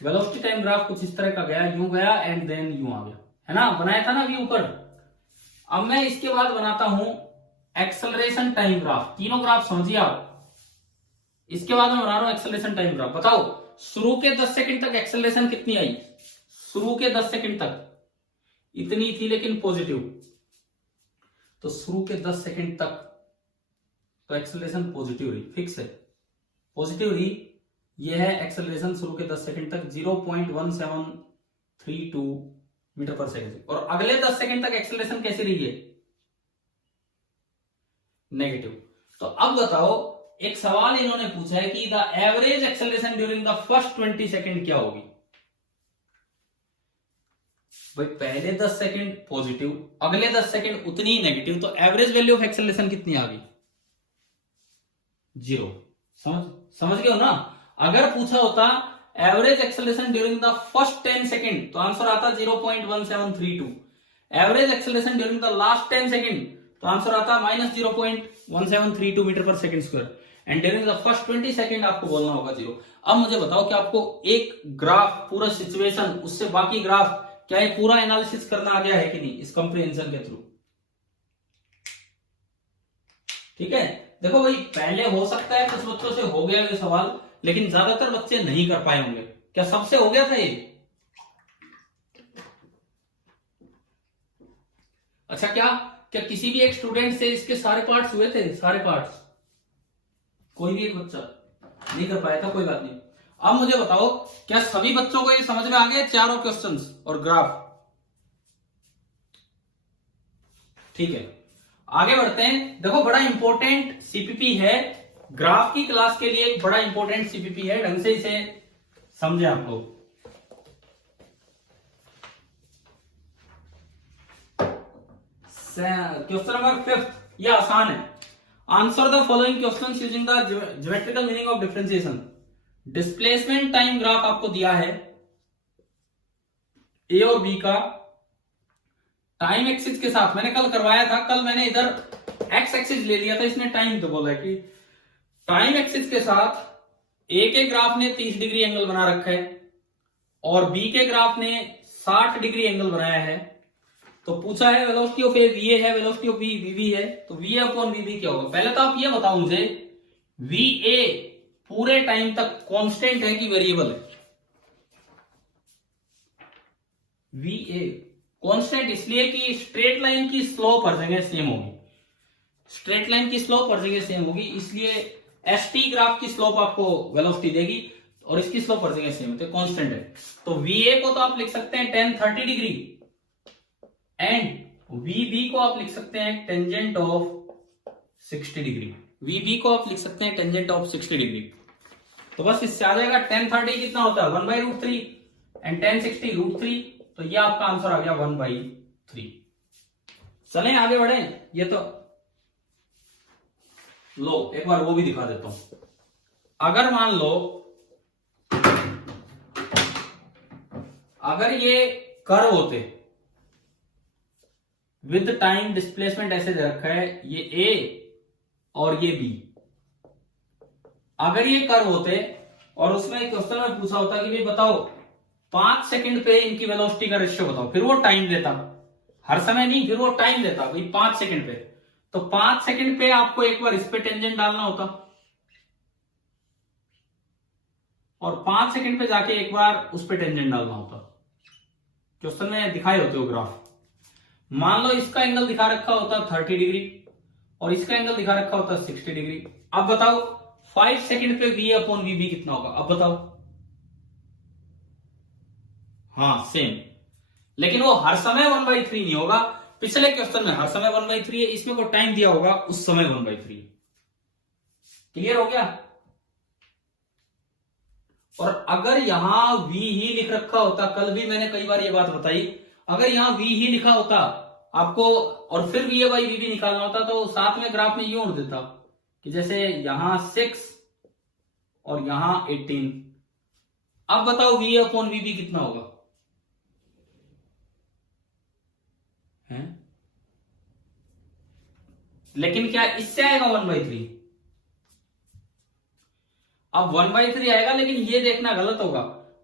वेलोसिटी टाइम ग्राफ कुछ इस तरह का गया, यूं गया, एंड देन यूं आ गया, है ना? बनाया था ना अभी ऊपर। अब मैं इसके बाद बनाता हूं एक्सेलरेशन टाइम ग्राफ। तीनों ग्राफ समझिए आप। इसके बाद मैं बना रहा हूं एक्सेलरेशन टाइम ग्राफ। बताओ, शुरू के 10 सेकंड तक एक्सेलरेशन कितनी आई? शुरू के 10 सेकंड तक इतनी थी, लेकिन पॉजिटिव। तो शुरू के 10 सेकंड तक तो एक्सेलरेशन पॉजिटिव रही, फिक्स है, पॉजिटिव रही। यह है एक्सेलरेशन शुरू के 10 सेकंड तक 0.1732 मीटर पर सेकंड। और अगले 10 सेकंड तक एक्सेलरेशन कैसी रही है? नेगेटिव। तो अब बताओ, एक सवाल इन्होंने पूछा है कि the average acceleration during the first 20 second क्या होगी? भाई पहले 10 सेकंड पॉजिटिव, अगले 10 सेकंड उतनी ही नेगेटिव, तो एवरेज वैल्यू ऑफ एक्सेलरेशन कितनी आ गई? 0। समझ गए हो ना? अगर पूछा होता average acceleration during the first 10 second, तो आंसर आता 0.1732। Average acceleration during the last 10 second, तो आंसर आता -0.1732 मीटर पर second square. And during the first 20 second आपको बोलना होगा 0। अब मुझे बताओ कि आपको एक ग्राफ, पूरा सिचुएशन, उससे बाकी ग्राफ, क्या ये पूरा एनालिसिस करना आ गया है कि नहीं इस कंप्रीहेंशन के थ्रू? ठीक है, देखो भाई, पहले हो सकता है कुछ बच्चों से हो गया ये सवाल, लेकिन ज्यादातर बच्चे नहीं कर पाए होंगे। क्या सबसे हो गया था ये? अच्छा, क्या किसी भी एक स्टूडेंट से इसके सारे पार्ट्स हुए थे? सारे पार्ट्स कोई भी एक बच्चा नहीं कर पाया था? कोई बात नहीं। अब मुझे बताओ, क्या सभी बच्चों को ये समझ में आ गए चारों क्वेश्चंस और ग्राफ? ठीक है, आगे बढ़ते हैं। देखो, बड़ा इंपॉर्टेंट सीपीपी है, ग्राफ की क्लास के लिए एक बड़ा इंपॉर्टेंट सीपीपी है, ढंग से इसे समझे आप लोग। क्वेश्चन नंबर 5, यह आसान है। Answer the following questions using the geometrical meaning of differentiation. Displacement time graph आपको दिया है ए और बी का, टाइम एक्सिस के साथ। मैंने कल करवाया था, कल मैंने इधर एक्स एक्सिस ले लिया था, इसने टाइम तो बोला है कि टाइम एक्सिस के साथ ए के ग्राफ ने 30 डिग्री एंगल बना रखा है और बी के ग्राफ ने 60 डिग्री एंगल बनाया है। तो पूछा है वेलोसिटी ऑफ ए वी है, velocity of B V B है, तो वी अपॉन वी बी क्या होगा? पहले तो आप ये बताओ मुझे, वी ए पूरे टाइम तक कांस्टेंट है कि वेरिएबल है? वी ए कांस्टेंट इसलिए कि स्ट्रेट लाइन की स्लोप हर जगह सेम होगी, स्ट्रेट लाइन की स्लोप हर जगह सेम होगी, इसलिए एसटी ग्राफ की स्लोप आपको वेलोसिटी देगी और इसकी स्लोप हर जगह सेम है, तो कांस्टेंट है। तो वीए को तो आप लिख सकते हैं tan 30 डिग्री एंड वीबी को आप लिख सकते हैं टेंजेंट ऑफ 60 डिग्री, वीबी को आप लिख सकते हैं टेंजेंट ऑफ 60 डिग्री। तो बस इससे आ जाएगा tan 30 कितना होता है 1/√3 एंड tan 60 √3, तो ये आपका आंसर आ गया 1/3। चलें आगे बढ़े, ये तो लो एक बार वो भी दिखा देता हूं। अगर मान लो अगर ये कर्व होते विद टाइम डिस्प्लेसमेंट ऐसे दे रखा है, ये ए और ये बी, अगर ये कर्व होते और उसमें एक क्वेश्चन में पूछा होता कि भाई बताओ 5 सेकंड पे इनकी वेलोसिटी का रेशियो बताओ, फिर वो टाइम देता, हर समय नहीं, फिर वो टाइम देता भाई 5 सेकंड पे, तो 5 सेकंड पे आपको एक बार इस पे टेंजेंट डालना होता और 5 सेकंड पे जाके एक बार उस पे टेंजेंट डालना होता। क्वेश्चन में दिखाए होते हो ग्राफ। मान लो इसका एंगल दिखा रखा होता 30 डिग्री और इसका एंगल दिखा रखा होता 60 डिग्री। अब बताओ 5 सेकंड पे v अपॉन वीबी कितना होगा, अब बताओ। हाँ सेम, लेकिन वो हर समय 1/3 नहीं होगा, पिछले क्वेश्चन में हर समय 1/3 है, इसमें को टाइम दिया होगा उस समय 1/3। क्लियर हो गया। और अगर यहां v ही लिख रखा होता, कल भी मैंने कई बार ये बात बताई, अगर यहां v ही लिखा होता आपको और फिर va/vb निकालना होता, तो साथ में ग्राफ में यूं उड़ देता कि जैसे यहां 6 और यहां 18। अब बताओ v अपॉन vb कितना होगा है? लेकिन क्या इससे आएगा 1/3? अब 1/3 आएगा, लेकिन ये देखना गलत होगा।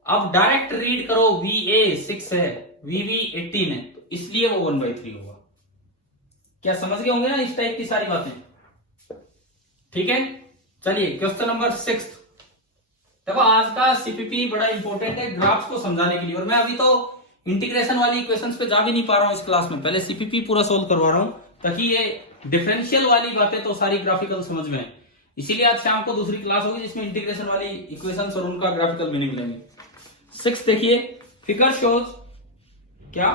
अब डायरेक्ट रीड करो, VA 6 है, VB 18 है, तो इसलिए वो 1/3 होगा। क्या समझ गए होंगे ना इस टाइप की सारी बातें? ठीक है, चलिए क्वेश्चन नंबर 6। देखो आज का सीपीपी बड़ा इंपॉर्टेंट है ग्राफ्स को समझाने के लिए, और मैं अभी तो इंटीग्रेशन वाली इक्वेशंस पे जा भी नहीं पा रहा हूं इस क्लास में, पहले सीपीपी पूरा सोल्व करवा रहा हूं ताकि ये डिफरेंशियल वाली बातें तो सारी ग्राफिकल समझ में है। इसीलिए आज शाम को दूसरी क्लास होगी जिसमें इंटीग्रेशन वाली इक्वेशंस और उनका ग्राफिकल मीनिंग लेंगे। 6 देखिए, फिगर शोज क्या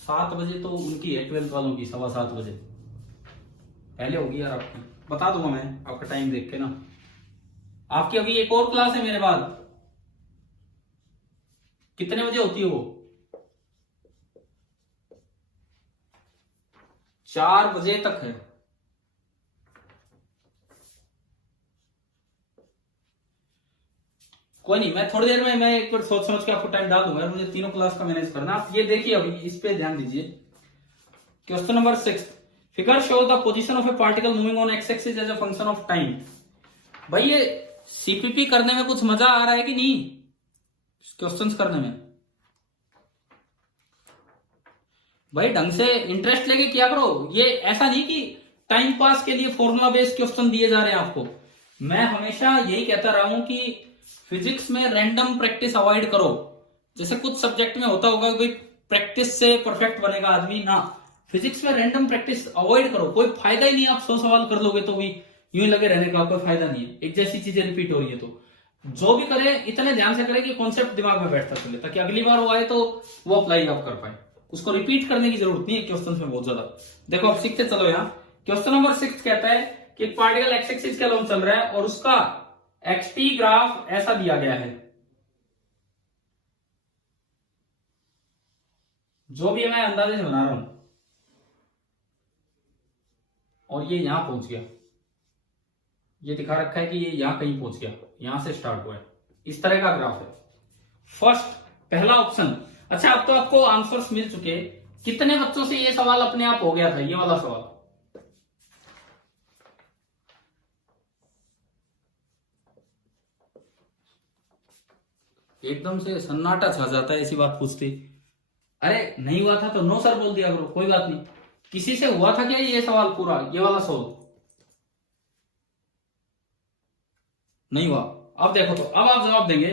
7 बजे तो उनकी है 12th वालों की, 7:15 बजे पहले होगी यार आपकी, बता दूंगा मैं आपका टाइम देख के ना। आपकी अभी एक और क्लास है मेरे बाद, कितने बजे होती है वो? 4 बजे तक है। कोई नहीं, मैं थोड़ी देर में मैं एक बार सोच समझ के आपको टाइम डाल दूंगा, मुझे तीनों क्लास का मैनेज करना। आप ये देखिए अभी इस पे ध्यान दीजिए। Question number 6, figure show the position of a particle moving on X axis as a function of time. भाई ये सीपीपी करने में कुछ मजा आ रहा है कि नहीं? क्वेश्चंस करने में भाई ढंग से इंटरेस्ट लेके किया करो। ये ऐसा नहीं कि टाइम पास के लिए फॉर्मूला बेस्ड क्वेश्चन दिए जा रहे हैं आपको। मैं हमेशा यही कहता रहा हूं कि फिजिक्स में रैंडम प्रैक्टिस अवॉइड करो। जैसे कुछ सब्जेक्ट में होता होगा कि प्रैक्टिस से परफेक्ट बनेगा आदमी, ना, फिजिक्स में रैंडम प्रैक्टिस अवॉइड करो, कोई फायदा ही नहीं। आप 100 सवाल कर लोगे तो भी यूं ही लगे रहने का, कोई फायदा नहीं है। एक जैसी चीजें रिपीट हो रही है, तो जो भी करे इतने ध्यान से करे कि कॉन्सेप्ट दिमाग में बैठता चले, ताकि अगली बार वो आए तो वो अप्लाई आप कर पाए। उसको रिपीट करने की जरूरत नहीं है क्वेश्चन में बहुत ज्यादा। देखो अब सीखते चलो। यहाँ क्वेश्चन नंबर 6 कहता है कि एक पार्टिकल एक्स एक्सिस के अलोंग चल रहा है और उसका एक्सटी ग्राफ ऐसा दिया गया है। जो भी है मैं अंदाजे से बना रहा हूं, और ये यहां पहुंच गया, ये दिखा रखा है कि ये यहां कहीं पहुंच गया, यहां से स्टार्ट हुआ है, इस तरह का ग्राफ है। फर्स्ट पहला ऑप्शन। अच्छा अब तो आपको आंसर्स मिल चुके। कितने बच्चों से ये सवाल अपने आप हो गया था, ये वाला सवाल? एकदम से सन्नाटा छा जाता है ऐसी बात पूछती। अरे नहीं हुआ था तो नो सर बोल दिया करो, कोई बात नहीं। किसी से हुआ था क्या ये सवाल पूरा, ये वाला सवाल? नहीं हुआ। अब देखो तो अब आप जवाब देंगे।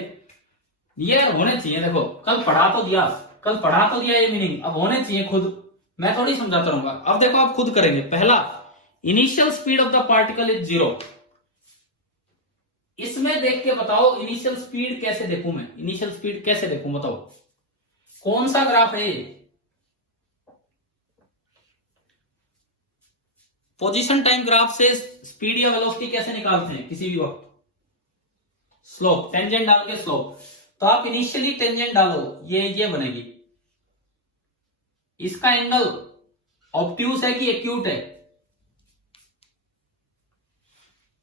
ये होने चाहिए, देखो कल पढ़ा तो दिया, कल पढ़ा तो दिया ये मीनिंग, अब होने चाहिए खुद, मैं थोड़ी समझाता रहूंगा। अब देखो आप खुद करेंगे। पहला, initial speed of the particle is 0। इसमें देख के बताओ इनिशियल स्पीड कैसे देखूं मैं, इनिशियल स्पीड कैसे देखूं बताओ, कौन सा ग्राफ है ये? पोजीशन टाइम ग्राफ से स्पीड या वेलोसिटी कैसे निकालते हैं किसी भी वक्त? स्लोप, टेंजेंट डाल के स्लोप। तो आप इनिशियली टेंजेंट डालो, ये बनेगी। इसका एंगल ऑब्ट्यूस है कि एक्यूट है?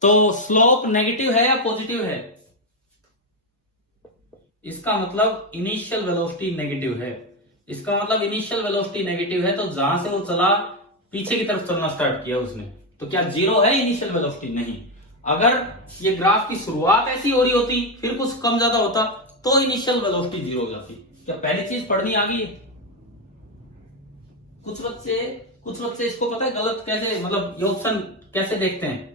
तो स्लोप नेगेटिव है या पॉजिटिव है? इसका मतलब इनिशियल वेलोसिटी नेगेटिव है। इसका मतलब इनिशियल वेलोसिटी नेगेटिव है, तो जहां से वो चला पीछे की तरफ चलना स्टार्ट किया उसने, तो क्या 0 है इनिशियल वेलोसिटी? नहीं। अगर ये ग्राफ की शुरुआत ऐसी हो रही होती, फिर कुछ कम ज्यादा होता, तो इनिशियल वेलोसिटी 0 हो जाती। क्या पहली चीज पढ़नी आ गई? कुछ बच्चे इसको पता है गलत कैसे, मतलब ये ऑप्शन कैसे देखते हैं।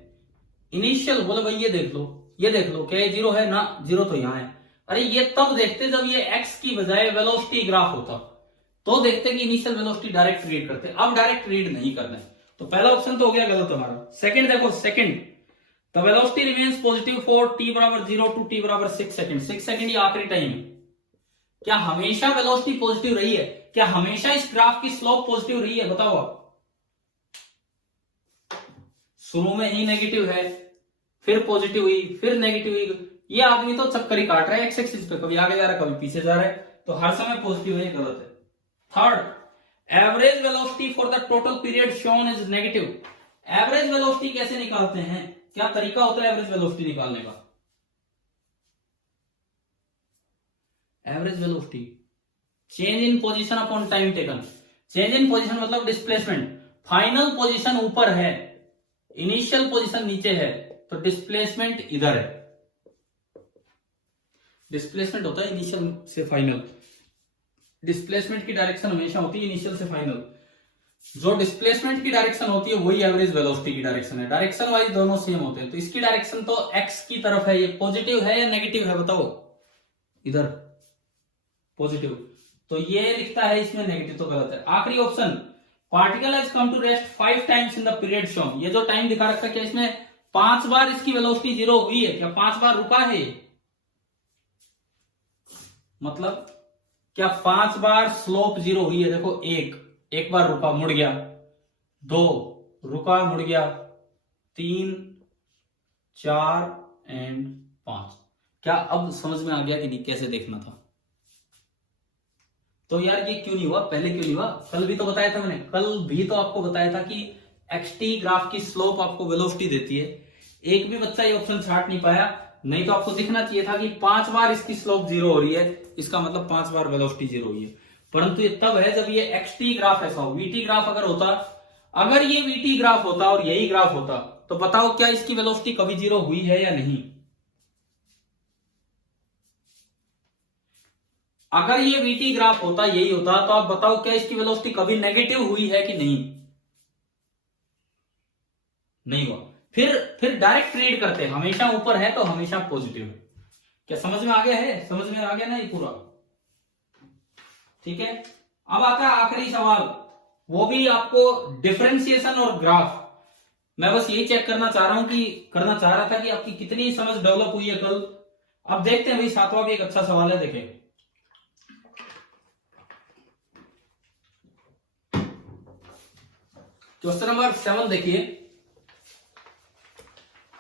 इनिशियल बोले भाई ये देख लो, ये देख लो, क्या ये 0 है ना? 0 तो यहां है। अरे ये तब देखते जब ये एक्स की बजाय वेलोसिटी ग्राफ होता, तो देखते कि इनिशियल वेलोसिटी डायरेक्ट रीड करते। अब डायरेक्ट रीड नहीं करना है, तो पहला ऑप्शन तो हो गया गलत हमारा। सेकंड देखो, second the velocity remains positive for t बराबर 0 टू t बराबर 6 सेकंड। 6 सेकंड ये आखिरी टाइम है। क्या हमेशा वेलोसिटी पॉजिटिव रही है? क्या हमेशा इस ग्राफ की स्लोप पॉजिटिव रही है? बताओ आप। शुरू में ही नेगेटिव है, फिर पॉजिटिव हुई, फिर नेगेटिव हुई। ये आदमी तो चक्कर ही काट रहा है एक्स एक्सिस पे, कभी आगे जा रहा है कभी पीछे जा रहा है, तो हर समय पॉजिटिव है, ये गलत है। Third, average velocity for the total period shown is negative. Average velocity कैसे निकालते हैं? क्या तरीका होता है एवरेज वेलोसिटी निकालने का? Average velocity change in position upon time taken. Change in position मतलब डिस्प्लेसमेंट। फाइनल पोजीशन ऊपर है, इनिशियल पोजीशन नीचे है, तो डिस्प्लेसमेंट इधर है। डिस्प्लेसमेंट होता है इनिशियल से फाइनल। डिस्प्लेसमेंट की डायरेक्शन हमेशा होती है इनिशियल से फाइनल। जो डिस्प्लेसमेंट की डायरेक्शन होती है वही एवरेज वेलोसिटी की डायरेक्शन है। डायरेक्शन वाइज दोनों सेम होते हैं, तो इसकी डायरेक्शन तो एक्स की तरफ है। ये पॉजिटिव है या नेगेटिव है बताओ? इधर पॉजिटिव, तो ये लिखता है इसमें नेगेटिव, तो गलत है। आखिरी option, particle has come to rest 5 times in the period shown. ये जो टाइम दिखा रखा है, क्या इसमें 5 बार इसकी वेलोसिटी 0 हुई है? क्या 5 बार रुका है? मतलब क्या 5 बार स्लोप 0 हुई है? देखो, एक बार रुका मुड़ गया, 2 रुका मुड़ गया, 3 4 एंड 5। क्या अब समझ में आ गया कि नहीं कैसे देखना था? तो यार ये क्यों नहीं हुआ, पहले क्यों नहीं हुआ? कल भी तो बताया था मैंने, कल भी तो आपको बताया था कि एक्सटी ग्राफ की स्लोप आपको वेलोसिटी देती है। एक भी बच्चा ये ऑप्शन छाट नहीं पाया, नहीं तो आपको दिखना चाहिए था कि 5 बार इसकी स्लोप 0 हो रही है, इसका मतलब 5 बार वेलोसिटी 0 हुई है। परंतु ये तब है जब ये एक्सटी ग्राफ ऐसा हो। वीटी ग्राफ अगर होता, अगर ये वीटी ग्राफ होता और यही ग्राफ होता, तो बताओ क्या इसकी वेलोसिटी कभी 0 हुई है या नहीं? अगर ये वीटी ग्राफ होता, यही होता, तो आप बताओ क्या इसकी वेलोसिटी कभी नेगेटिव हुई है कि नहीं? नहीं हुआ। फिर डायरेक्ट रीड करते हैं, हमेशा ऊपर है तो हमेशा पॉजिटिव है। क्या समझ में आ गया है? समझ में आ गया ना ये पूरा? ठीक है। अब आता है आखिरी सवाल, वो भी आपको डिफरेंशिएशन और ग्राफ। मैं बस यही चेक करना चाह रहा था कि आपकी कितनी समझ डेवलप हुई है कल। अब देखते हैं भाई, 7वां भी एक अच्छा सवाल है, देखें। क्वेश्चन नंबर 7 देखिए।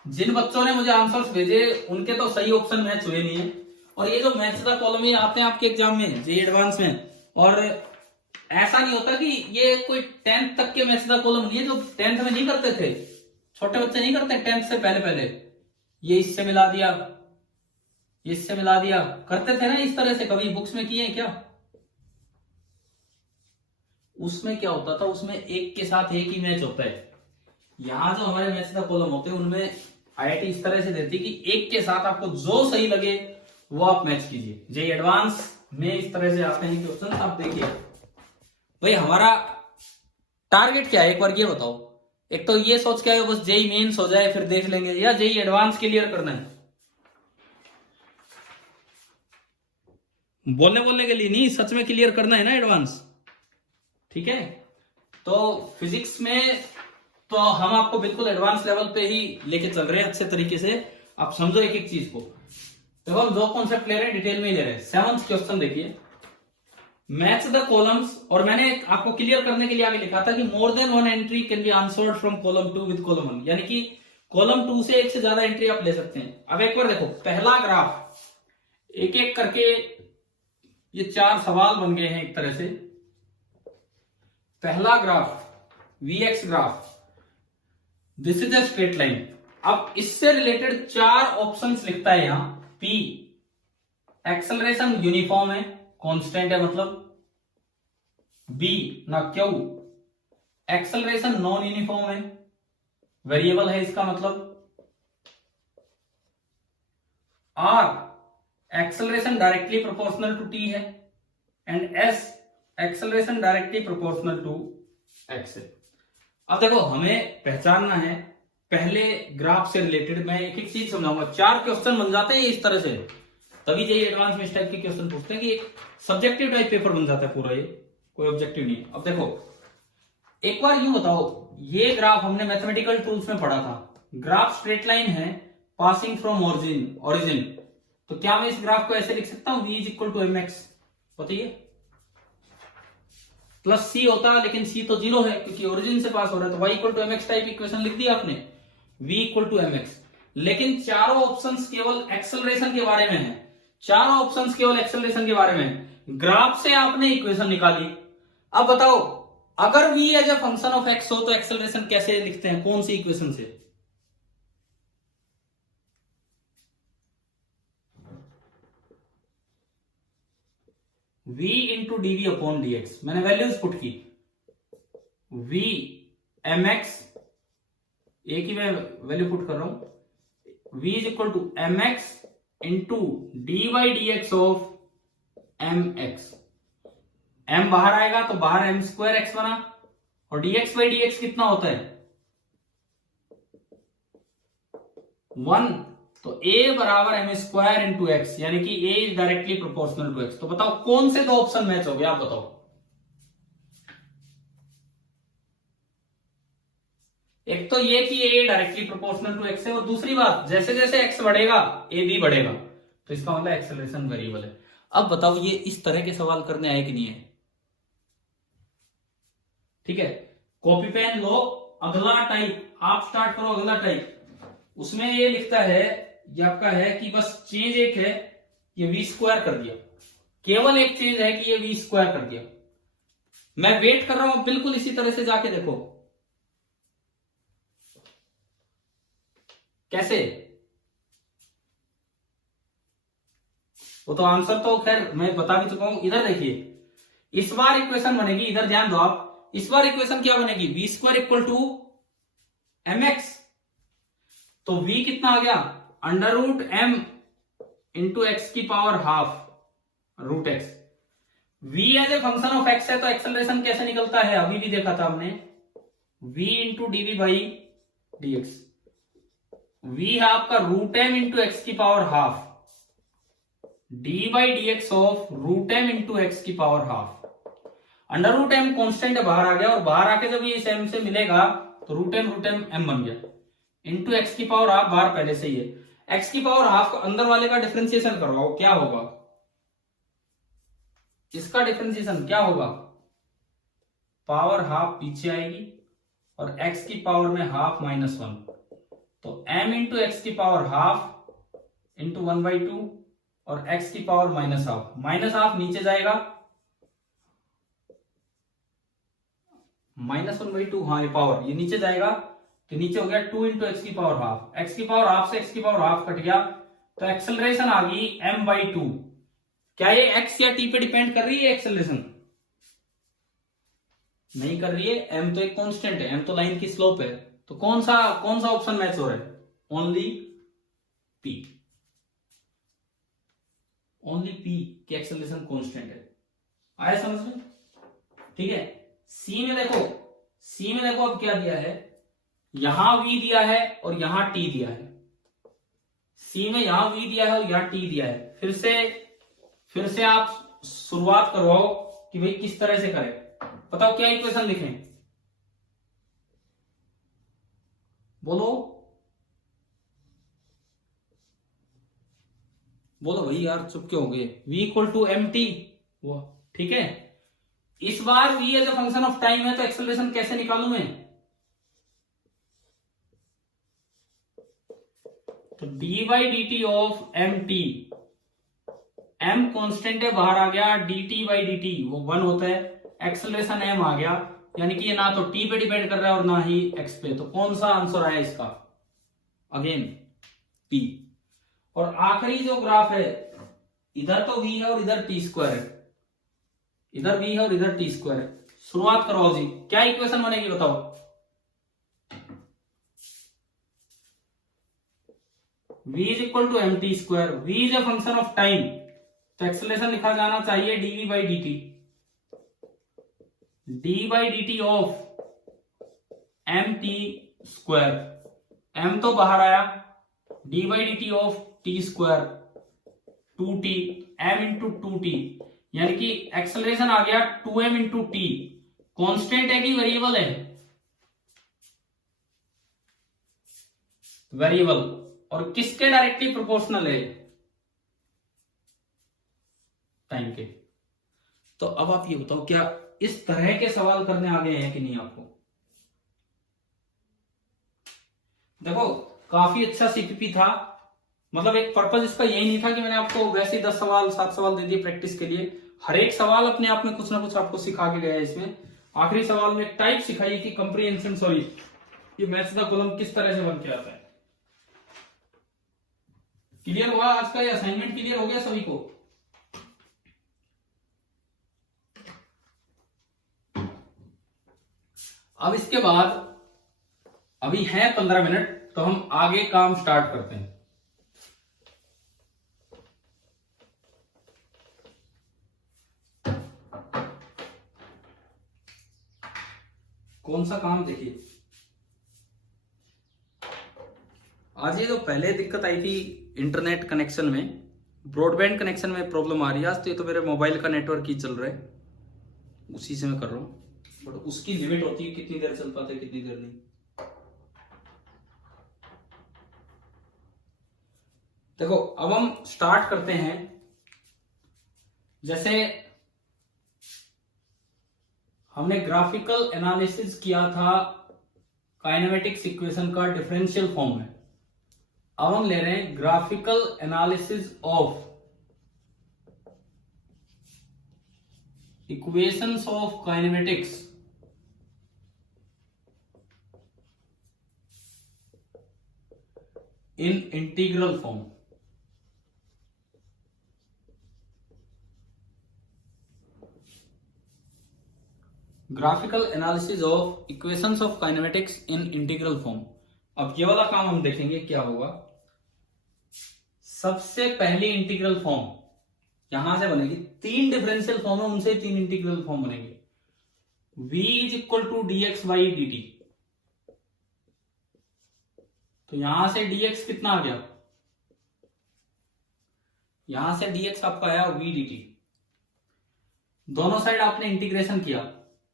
जिन बच्चों ने मुझे आंसर्स भेजे उनके तो सही ऑप्शन मैच हुए नहीं है, और ये जो मैथ्स का कॉलम ये आते हैं आपके एग्जाम में, जे एडवांस में, और ऐसा नहीं होता कि ये कोई 10th तक के मैथ्स का कॉलम नहीं है जो 10th में नहीं करते थे। छोटे बच्चे नहीं करते 10th से पहले ये इससे मिला दिया, ये इससे मिला दिया, करते थे ना इस तरह से। कभी बुक्स में किए क्या? उसमें क्या होता था, उसमें एक के साथ एक ही मैच होता है। यहां जो हमारे मैथ्स का कॉलम होते हैं उनमें आईआईटी इस तरह से देती कि एक के साथ आपको जो सही लगे वो आप मैच कीजिए। जे एडवांस में इस तरह से आते हैं क्वेश्चन। आप देखिए भाई, हमारा टारगेट क्या है एक बार ये बताओ। एक तो ये सोच के आए बस जेई मेंस हो जाए फिर देख लेंगे, या जेई एडवांस क्लियर करना है? बोलने बोलने के लिए नहीं, सच में क्लियर करना है ना एडवांस। ठीक है, तो फिजिक्स में तो हम आपको बिल्कुल एडवांस लेवल पे ही लेके चल रहे हैं अच्छे तरीके से। आप समझो एक एक चीज को। तो हम दो कॉन्सेप्ट ले रहे हैं, डिटेल में ही ले रहे हैं। 7th क्वेश्चन देखिए, मैच द कॉलम्स, और मैंने आपको क्लियर करने के लिए आगे लिखा था कि more than one entry can be answered from column 2 with column 1, यानी कि कॉलम 2 से एक से ज्यादा एंट्री आप ले सकते हैं। अब एक बार देखो, पहला ग्राफ एक एक करके ये 4 सवाल बन गए हैं एक तरह से। पहला graph Vx graph, this is a straight line. अब इससे रिलेटेड 4 ऑप्शंस लिखता है यहां। P, एक्सेलरेशन यूनिफॉर्म है, कांस्टेंट है मतलब। B ना Q, एक्सेलरेशन नॉन यूनिफॉर्म है, वेरिएबल है इसका मतलब। R, acceleration directly proportional to T है। And S, acceleration directly proportional to X है। अब देखो, हमें पहचानना है पहले ग्राफ से रिलेटेड। मैं एक एक चीज समझाऊंगा। 4 क्वेश्चन बन जाते हैं इस तरह से, तभी ये एडवांस में इस टाइप के क्वेश्चन पूछते हैं कि एक सब्जेक्टिव टाइप पेपर बन जाता है पूरा, ये कोई ऑब्जेक्टिव नहीं। अब देखो, एक बार यूं बताओ, ये ग्राफ हमने मैथमेटिकल टूल्स में पढ़ा था। ग्राफ स्ट्रेट लाइन है पासिंग फ्रॉम ओरिजिन। तो क्या मैं इस ग्राफ को ऐसे लिख सकता हूं, v is equal to mx, बताइए, प्लस सी होता, लेकिन सी तो 0 है क्योंकि ओरिजिन से पास हो रहा है। तो y equal to mx type equation लिख दिया आपने, v इक्वल टू mx। लेकिन चारों ऑप्शंस केवल एक्सेलरेशन के बारे में है। चारों ऑप्शंस केवल एक्सेलरेशन के बारे में। ग्राफ से आपने इक्वेशन निकाली। अब बताओ, अगर v as a function of x हो तो एक्सेलरेशन कैसे लिखते हैं, कौन सी इक्वेशन से? v into D V upon D X. मैंने वैल्यूज पुट की, v mx, एक ही मैं वैल्यू पुट कर रहा हूं, v is equal to mx into D Y D x of mx। m बाहर आएगा तो बाहर m स्क्वायर एक्स बना, और dx बाई डी एक्स कितना होता है 1। तो a बराबर एम स्क्वायर इंटू एक्स, यानी कि a is directly proportional to x। तो बताओ कौन से 2 ऑप्शन मैच हो गया, आप बताओ। एक तो ये कि a directly proportional to x है, और दूसरी बात, जैसे जैसे x बढ़ेगा a भी बढ़ेगा, तो इसका मतलब एक्सेलरेशन वेरिएबल है। अब बताओ, ये इस तरह के सवाल करने आए कि नहीं है? ठीक है, कॉपी पेन लो, अगला टाइप आप स्टार्ट करो। अगला टाइप, उसमें ये लिखता है, ये आपका है कि बस चेंज एक है, ये v स्क्वायर कर दिया। केवल एक चेंज है कि ये v स्क्वायर कर दिया। मैं वेट कर रहा हूं, बिल्कुल इसी तरह से जाके देखो कैसे। वो तो आंसर तो खैर मैं बता भी चुका हूं। इधर देखिए, इस बार इक्वेशन बनेगी, इधर ध्यान दो आप। इस बार इक्वेशन क्या बनेगी, v square equal to mx। तो v कितना आ गया, under root m into x की power half root x. v as a function of x है, तो एक्सेलरेशन कैसे निकलता है, अभी भी देखा था हमने, v into D v by D x. v है आपका रूट m इंटू एक्स की power half, d by D x of root m into x की power half. Under root m constant बाहर आ गया, और बाहर आके जब ये इस m से मिलेगा तो रूट m m बन गया, इंटू एक्स की पावर हाफ, बाहर पहले से ही है। एक्स की पावर हाफ को अंदर वाले का डिफरेंशिएशन करवाओ, क्या होगा, इसका डिफरेंशिएशन क्या होगा, पावर हाफ पीछे आएगी, और एक्स की पावर में हाफ -1, तो m इंटू एक्स की पावर हाफ इंटू 1/2, और x की पावर -हाफ नीचे जाएगा, -1/2, हाँ ये पावर ये नीचे जाएगा, तो नीचे हो गया 2 इंटू एक्स की पावर हाफ। एक्स की पावर हाफ से एक्स की पावर हाफ कट गया, तो एक्सेलरेशन आ गई m/2। क्या ये x या t पे डिपेंड कर रही है एक्सेलरेशन? नहीं कर रही है, m तो एक कांस्टेंट है, m तो लाइन की स्लोप है। तो कौन सा ऑप्शन मैच हो रहा है, ओनली p। ओनली p की एक्सेलरेशन कांस्टेंट है। आया समझ में? ठीक है, सी में देखो अब क्या दिया है, यहां v दिया है और यहां t दिया है। सी में यहां v दिया है और यहां t दिया है। फिर फिर से आप शुरुआत करवाओ कि भाई किस तरह से करें। बताओ क्या इक्वेशन लिखें, बोलो बोलो भाई यार, चुप क्यों हो गए। v equal to M T, वो ठीक है। इस बार v as a function of time है, तो एक्सेलरेशन कैसे निकालू मैं, तो D by D T of M T, M constant है बाहर आ गया, D T by D T वो 1 होता है, एक्सेलरेशन एम आ गया, यानी कि ये ना तो टी पे डिपेंड कर रहा है और ना ही एक्स पे। तो कौन सा आंसर आया इसका, अगेन पी। और आखिरी जो ग्राफ है, इधर तो v है और इधर टी स्क्वायर है, इधर v है और इधर टी स्क्वायर है। शुरुआत करो जी, क्या इक्वेशन बनेगी बताओ। v is equal to M T square, v is a function of time, तो एक्सेलरेशन लिखा जाना चाहिए dv by D T, D by D T of M T square, m तो बाहर आया, D by D T of T square 2t, m into 2t, यानी कि acceleration आ गया 2m इंटू टी। कॉन्स्टेंट है कि वेरिएबल है, वेरिएबल, और किसके डायरेक्टली प्रोपोर्शनल है, टाइम के। तो अब आप ये बताओ क्या इस तरह के सवाल करने आ गए हैं कि नहीं आपको। देखो काफी अच्छा सीपीपी था, मतलब एक पर्पज इसका यही नहीं था कि मैंने आपको वैसे ही 10 सवाल 7 सवाल दे दिए प्रैक्टिस के लिए। हर एक सवाल अपने आप में कुछ ना कुछ आपको सिखा के गया है इसमें। आखिरी सवाल में एक टाइप सिखाई कि कंप्रीहेंशन, सॉरी ये मैथ्स द कॉलम किस तरह से बन के आता है। क्लियर हुआ आज का ये असाइनमेंट, क्लियर हो गया सभी को। अब इसके बाद अभी है 15 मिनट, तो हम आगे काम स्टार्ट करते हैं। कौन सा काम, देखिए आज ये जो पहले दिक्कत आई थी इंटरनेट कनेक्शन में, ब्रॉडबैंड कनेक्शन में प्रॉब्लम आ रही है। आज तो ये तो मेरे मोबाइल का नेटवर्क ही चल रहा है, उसी से मैं कर रहा हूं, बट उसकी लिमिट होती है कितनी देर चल पाता है कितनी देर नहीं। देखो अब हम स्टार्ट करते हैं। जैसे हमने ग्राफिकल एनालिसिस किया था काइनेमेटिक्स इक्वेशन का डिफरेंशियल फॉर्म में, अब हम ले रहे हैं graphical analysis of equations of kinematics in integral form. Graphical analysis of equations of kinematics in integral form. अब ये वाला काम हम देखेंगे क्या होगा। सबसे पहली इंटीग्रल फॉर्म यहां से बनेगी, 3 डिफरेंशियल फॉर्म है उनसे 3 इंटीग्रल फॉर्म बनेंगे। v is equal to D x by D T, तो यहां से dx कितना आ गया, यहां से dx आपका आया v dt। दोनों साइड आपने इंटीग्रेशन किया,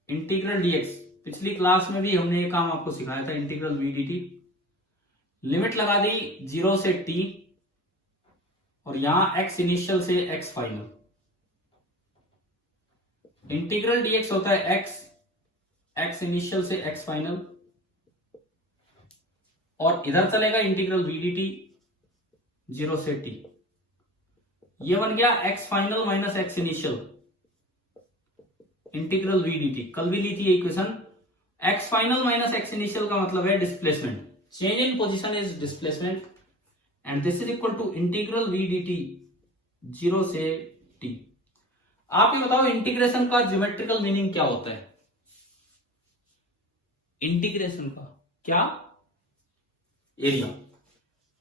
इंटीग्रल dx, पिछली क्लास में भी हमने ये काम आपको सिखाया था, इंटीग्रल v dt। लिमिट लगा दी 0 से t, और यहां x इनिशियल से x फाइनल। इंटीग्रल dx होता है x इनिशियल से x फाइनल, और इधर चलेगा इंटीग्रल v dt 0 से t। ये बन गया x final minus x initial, integral v dt। कल भी ली थी इक्वेशन, x final minus x initial का मतलब है displacement, change in position is displacement, and this is equal to integral v dt 0 से t। आप ये बताओ इंटीग्रेशन का ज्योमेट्रिकल मीनिंग क्या होता है। इंटीग्रेशन का क्या, area.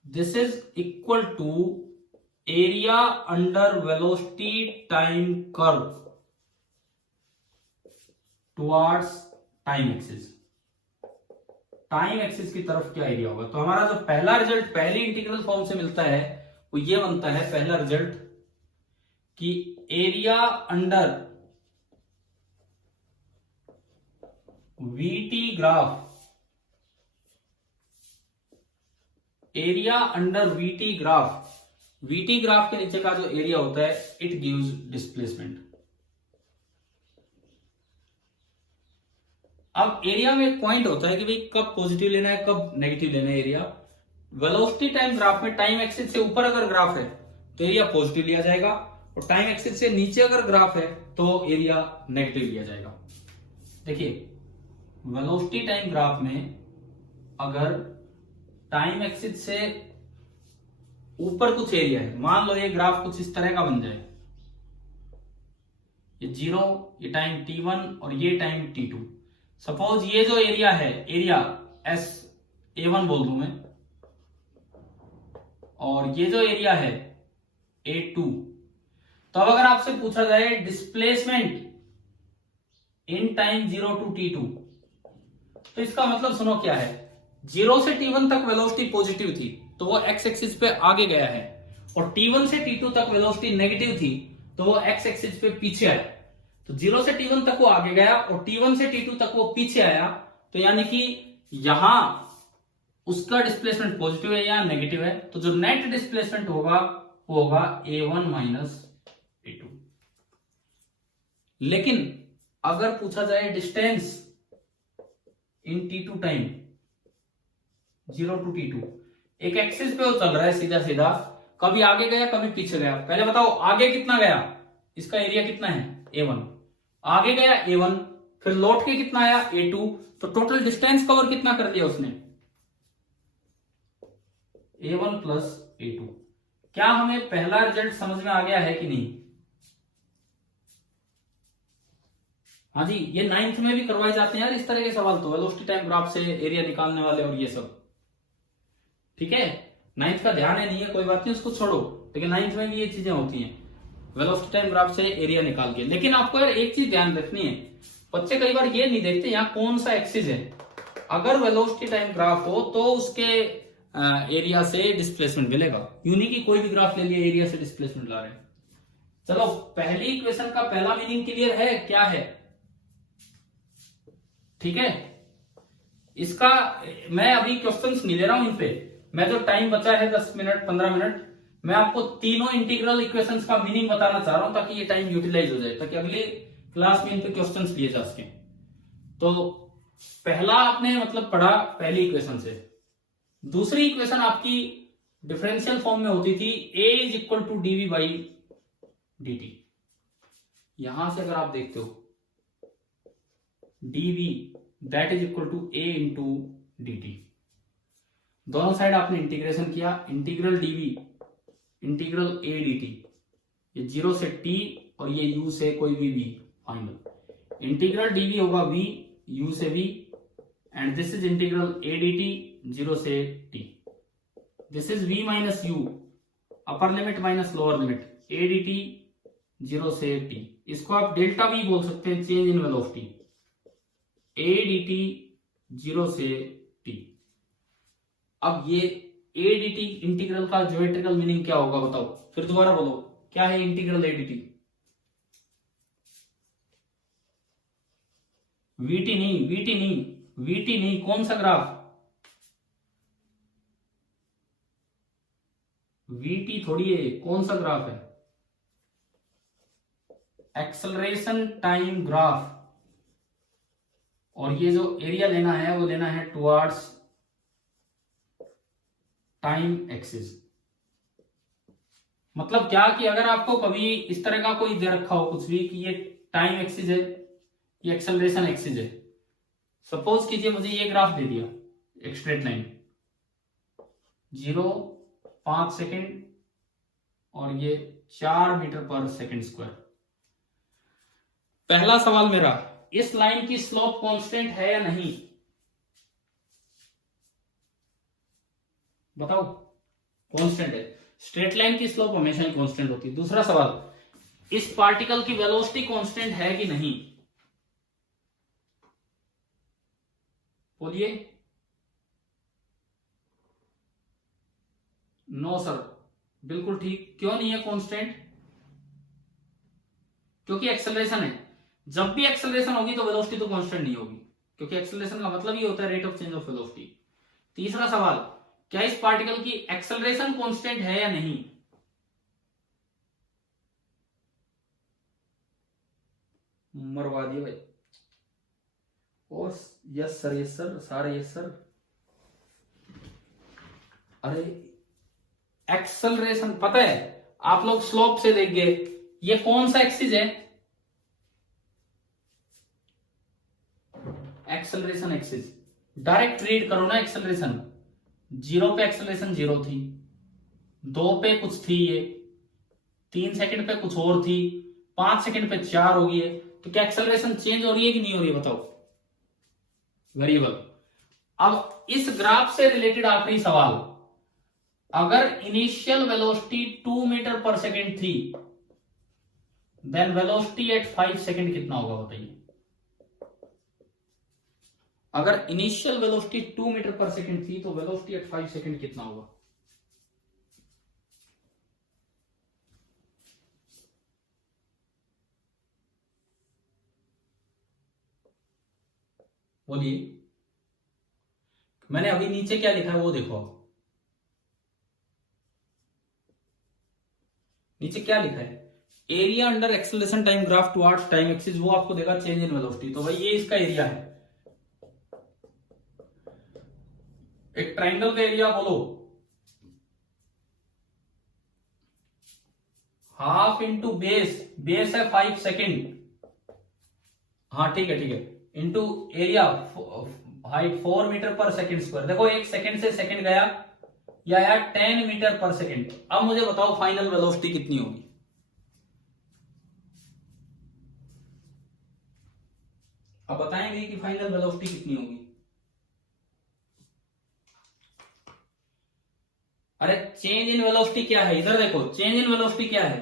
This is equal to area under velocity time curve towards time axis. Time axis की तरफ क्या एरिया होगा। तो हमारा जो पहला रिजल्ट पहली इंटीग्रल फॉर्म से मिलता है वो ये बनता है, पहला रिजल्ट कि area under VT graph, area under VT graph, VT graph के नीचे का जो एरिया होता है इट गिव्स डिस्प्लेसमेंट। अब एरिया में एक पॉइंट होता है कि भाई कब पॉजिटिव लेना है कब नेगेटिव लेना है एरिया। वेलोसिटी टाइम ग्राफ में टाइम एक्सिस से ऊपर अगर ग्राफ है तो एरिया पॉजिटिव लिया जाएगा, और टाइम एक्सिस से नीचे अगर ग्राफ है तो एरिया नेगेटिव लिया जाएगा। देखिए वेलोसिटी टाइम ग्राफ में अगर टाइम एक्सिस से ऊपर कुछ एरिया है, मान लो ये ग्राफ कुछ इस तरह का बन जाए, ये 0, ये टाइम t1 और ये टाइम t2। सपोज ये जो एरिया है, एरिया एस A1 बोल दूं मैं, और ये जो एरिया है A2। तो अब अगर आपसे पूछा जाए displacement in time 0 to t2, तो इसका मतलब सुनो क्या है, 0 से t1 तक वेलोसिटी पॉजिटिव थी तो वो x एक्सिस पे आगे गया है, और t1 से t2 तक वेलोसिटी नेगेटिव थी तो वो x एक्सिस पे पीछे आया। तो 0 से t1 तक वो आगे गया और t1 से t2 तक वो पीछे आया, तो यानी कि यहां उसका डिस्प्लेसमेंट पॉजिटिव है या नेगेटिव है, तो जो नेट डिस्प्लेसमेंट होगा वो होगा A1 माइनस A2। लेकिन अगर पूछा जाए distance in t2 time 0 to t2, एक एक्सिस पे वो चल रहा है सीधा सीधा, कभी आगे गया कभी पीछे गया। पहले बताओ आगे कितना गया, इसका एरिया कितना है A1, आगे गया A1, फिर लौट के कितना आया A2, तो टोटल डिस्टेंस कवर कितना कर दिया उसने, A1 प्लस A2। क्या हमें पहला रिजल्ट समझ में आ गया है कि नहीं? हाँ जी, ये 9th में भी करवाए जाते हैं यार इस तरह के सवाल, तो वेलोसिटी टाइम ग्राफ से एरिया निकालने वाले और ये सब, ठीक है। 9th का ध्यान है नहीं है कोई बात नहीं, उसको छोड़ो, लेकिन 9th में भी ये चीजें होती हैं, वेलोसिटी टाइम ग्राफ से एरिया निकाल के। लेकिन आपको यार एक चीज ध्यान रखनी है, बच्चे कई बार ये नहीं देखते यहाँ कौन सा एक्सिस है। अगर वेलोसिटी टाइम ग्राफ हो तो उसके एरिया से डिस्प्लेसमेंट मिलेगा, यूं नहीं कि कोई भी ग्राफ ले लिया एरिया से डिस्प्लेसमेंट ला रहे हैं। चलो पहली इक्वेशन का पहला मीनिंग क्लियर है, क्या है, ठीक है। इसका मैं अभी क्वेश्चंस नहीं ले रहा हूं इन पे, मैं जो टाइम बचा है 10 मिनट 15 मिनट, मैं आपको तीनों इंटीग्रल इक्वेशंस का मीनिंग बताना चाह रहा हूं ताकि ये टाइम यूटिलाइज हो जाए, ताकि अगली क्लास में इन पे क्वेश्चंस लिए जा सके। तो पहला आपने मतलब पढ़ा पहली इक्वेशन से, दूसरी इक्वेशन आपकी डिफरेंशियल फॉर्म में होती थी a is equal to dv by dt। यहां से अगर आप देखते हो dv that is equal to a into dt, दोनों साइड आपने इंटीग्रेशन किया, integral dv integral a dt, ये 0 से t और ये u से कोई भी v फाइनल, इंटीग्रल dv होगा v u से v, and this is integral a dt 0 से t, this is v minus u, upper limit minus lower limit, a dt 0 से t, इसको आप डेल्टा v बोल सकते हैं, change in velocity, a dt 0 से t। अब ये a dt इंटीग्रल का ज्योमेट्रिकल मीनिंग क्या होगा बताओ, फिर दोबारा बोलो क्या है इंटीग्रल a dt, vt नहीं vt नहीं vt नहीं, कौन सा ग्राफ, vt थोड़ी है, कौन सा ग्राफ है, एक्सेलरेशन टाइम ग्राफ, और ये जो एरिया लेना है वो लेना है टुवर्ड्स टाइम एक्सिस। मतलब क्या कि अगर आपको कभी इस तरह का कोई दे रखा हो कुछ भी कि ये टाइम एक्सिस है ये एक्सेलरेशन एक्सिस है, सपोज कीजिए मुझे ये ग्राफ दे दिया एक स्ट्रेट लाइन 0 5 सेकेंड और ये 4 मीटर पर सेकेंड स्क्वायर। पहला सवाल मेरा, इस लाइन की स्लोप कांस्टेंट है या नहीं, बताओ। कांस्टेंट है, स्ट्रेट लाइन की स्लोप हमेशा ही कांस्टेंट होती है। दूसरा सवाल, इस पार्टिकल की वेलोसिटी कांस्टेंट है कि नहीं, बोलिए। नो सर, बिल्कुल ठीक, क्यों नहीं है कांस्टेंट, क्योंकि एक्सेलरेशन है। जब भी एक्सेलरेशन होगी तो वेलोसिटी तो कांस्टेंट नहीं होगी, क्योंकि एक्सेलरेशन का मतलब ही होता है rate of change of velocity. तीसरा सवाल, क्या इस पार्टिकल की एक्सेलरेशन कांस्टेंट है या नहीं? मरवा दिया भाई। और यस सर, यस सर, सारे यस सर। अरे एक्सेलरेशन पता है, आप लोग स्लोप से देख गए, ये कौन सा एक्सिस है? Acceleration axis. डायरेक्ट रीड करो ना एक्सेलरेशन। 0 पे एक्सेलरेशन 0 थी, 2 पे कुछ थी, ये 3 सेकंड पे कुछ और थी, 5 सेकंड पे 4 हो गई है। तो क्या एक्सेलरेशन चेंज हो रही है कि नहीं हो रही है बताओ? वेरिएबल। अब इस ग्राफ से रिलेटेड आखिरी सवाल, अगर initial velocity 2 metre per second थी, देन वेलोसिटी एट 5 सेकेंड कितना होगा बताइए? अगर initial velocity 2 metre per second थी तो वेलोसिटी एट 5 सेकेंड कितना होगा? बोलिए। मैंने अभी नीचे क्या लिखा है वो देखो। नीचे क्या लिखा है? Area under acceleration time graph towards time axis, वो आपको देगा चेंज इन वेलोसिटी। तो भाई ये इसका एरिया है। एक ट्राइंगल का एरिया बोलो, हाफ इंटू बेस, बेस है 5 सेकेंड, हाँ ठीक है ठीक है, into area height 4 metre per second square. देखो 1 सेकेंड से सेकेंड गया, या आया 10 मीटर पर सेकेंड। अब मुझे बताओ फाइनल वेलोसिटी कितनी होगी? अब बताएंगे कि फाइनल वेलोसिटी कितनी होगी। अरे चेंज इन वेलोसिटी क्या है, इधर देखो, चेंज इन वेलोसिटी क्या है?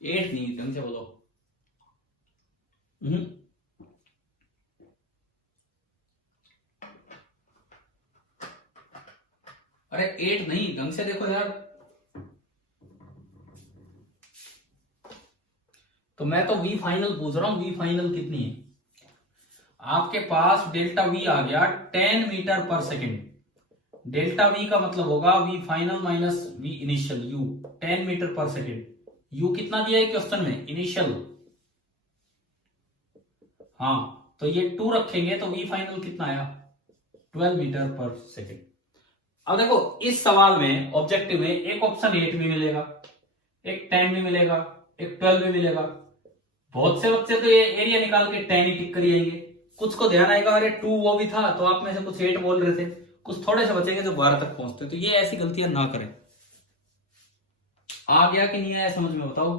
8 नहीं, ढंग से बोलो। अरे 8 नहीं, ढंग से देखो यार। तो मैं तो वी फाइनल पूछ रहा हूं, वी फाइनल कितनी है? आपके पास डेल्टा वी आ गया 10 metre per second. Delta we का मतलब होगा V final minus V initial, U 10 metre per second. U कितना दिया है क्वेश्चन में? इनिशियल। हाँ तो ये 2 रखेंगे तो वी फाइनल कितना आया? 12 मीटर पर सेकेंड। अब देखो इस सवाल में ऑब्जेक्टिव में एक ऑप्शन 8 भी मिलेगा, एक 10 भी मिलेगा, एक 12 भी मिलेगा। बहुत से बच्चे तो ये एरिया निकाल के 10 ही टिक कर जाएंगे। कुछ को ध्यान आएगा अरे 2 वो भी था, तो आप में से कुछ 8 बोल रहे थे, कुछ थोड़े से बचेंगे जो 12 तक पहुंचते। तो ये ऐसी गलतियां ना करें। आ गया कि नहीं आया समझ में बताओ?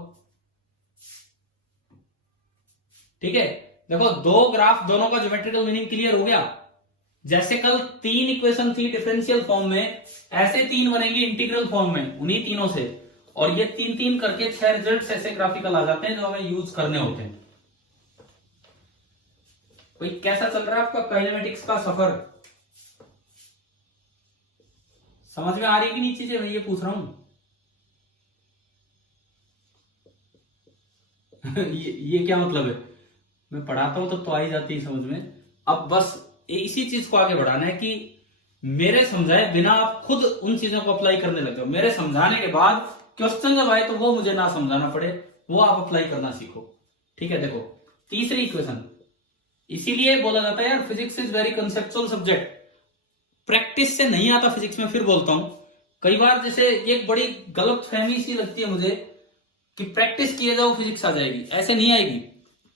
ठीक है, देखो दो ग्राफ, दोनों का ज्योमेट्रिकल मीनिंग क्लियर हो गया। जैसे कल 3 इक्वेशन थी डिफरेंशियल फॉर्म में, ऐसे 3 बनेंगे इंटीग्रल फॉर्म में उन्हीं तीनों से। और ये 3-3 करके 6 रिजल्ट्स ऐसे ग्राफिकल आ जाते हैं जो हमें यूज करने होते हैं। भाई कैसा चल रहा है आपका काइनेमेटिक्स का सफर? समझ में आ रही है कि नहीं चीजें? मैं ये पूछ रहा हूं। ये क्या मतलब है? मैं पढ़ाता हूं तो आ ही जाती है समझ में। अब बस इसी चीज को आगे बढ़ाना है कि मेरे समझाए बिना आप खुद उन चीजों को अप्लाई करने लग जाओ। मेरे समझाने के बाद क्वेश्चन जब आए तो वो मुझे ना समझाना पड़े, वो आप अप्लाई करना सीखो। ठीक है, देखो तीसरी इक्वेशन, इसीलिए बोला जाता है यार physics is very conceptual subject. Practice से नहीं आता फिजिक्स में, फिर बोलता हूं। कई बार जैसे एक बड़ी गलत फहमी सी लगती है मुझे कि प्रैक्टिस किए जाओ फिजिक्स आ जाएगी, ऐसे नहीं आएगी।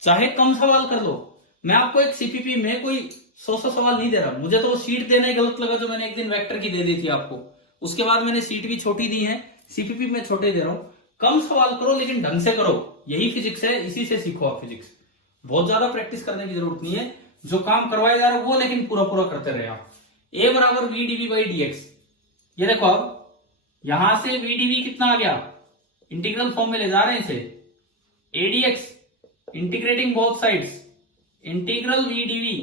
चाहे कम सवाल कर लो। मैं आपको एक सीपीपी में कोई 100 सवाल नहीं दे रहा। मुझे तो वो शीट देना ही गलत लगा जो मैंने एक दिन वेक्टर की दे दी थी आपको। उसके बाद मैंने सीट भी छोटी दी है, सीपीपी में छोटे दे रहा हूं। कम सवाल करो लेकिन ढंग से करो, यही फिजिक्स है, इसी से सीखो आप फिजिक्स। बहुत ज्यादा प्रैक्टिस करने की जरूरत नहीं है। जो काम करवाया जा रहा है वो लेकिन पूरा पूरा करते रहे आप। ए बराबर V D V by D X. ये देखो अब यहां से वी डीवी कितना आ गया, इंटीग्रल फॉर्म में ले जा रहे हैं इसे। A D X integrating both sides, integral V D V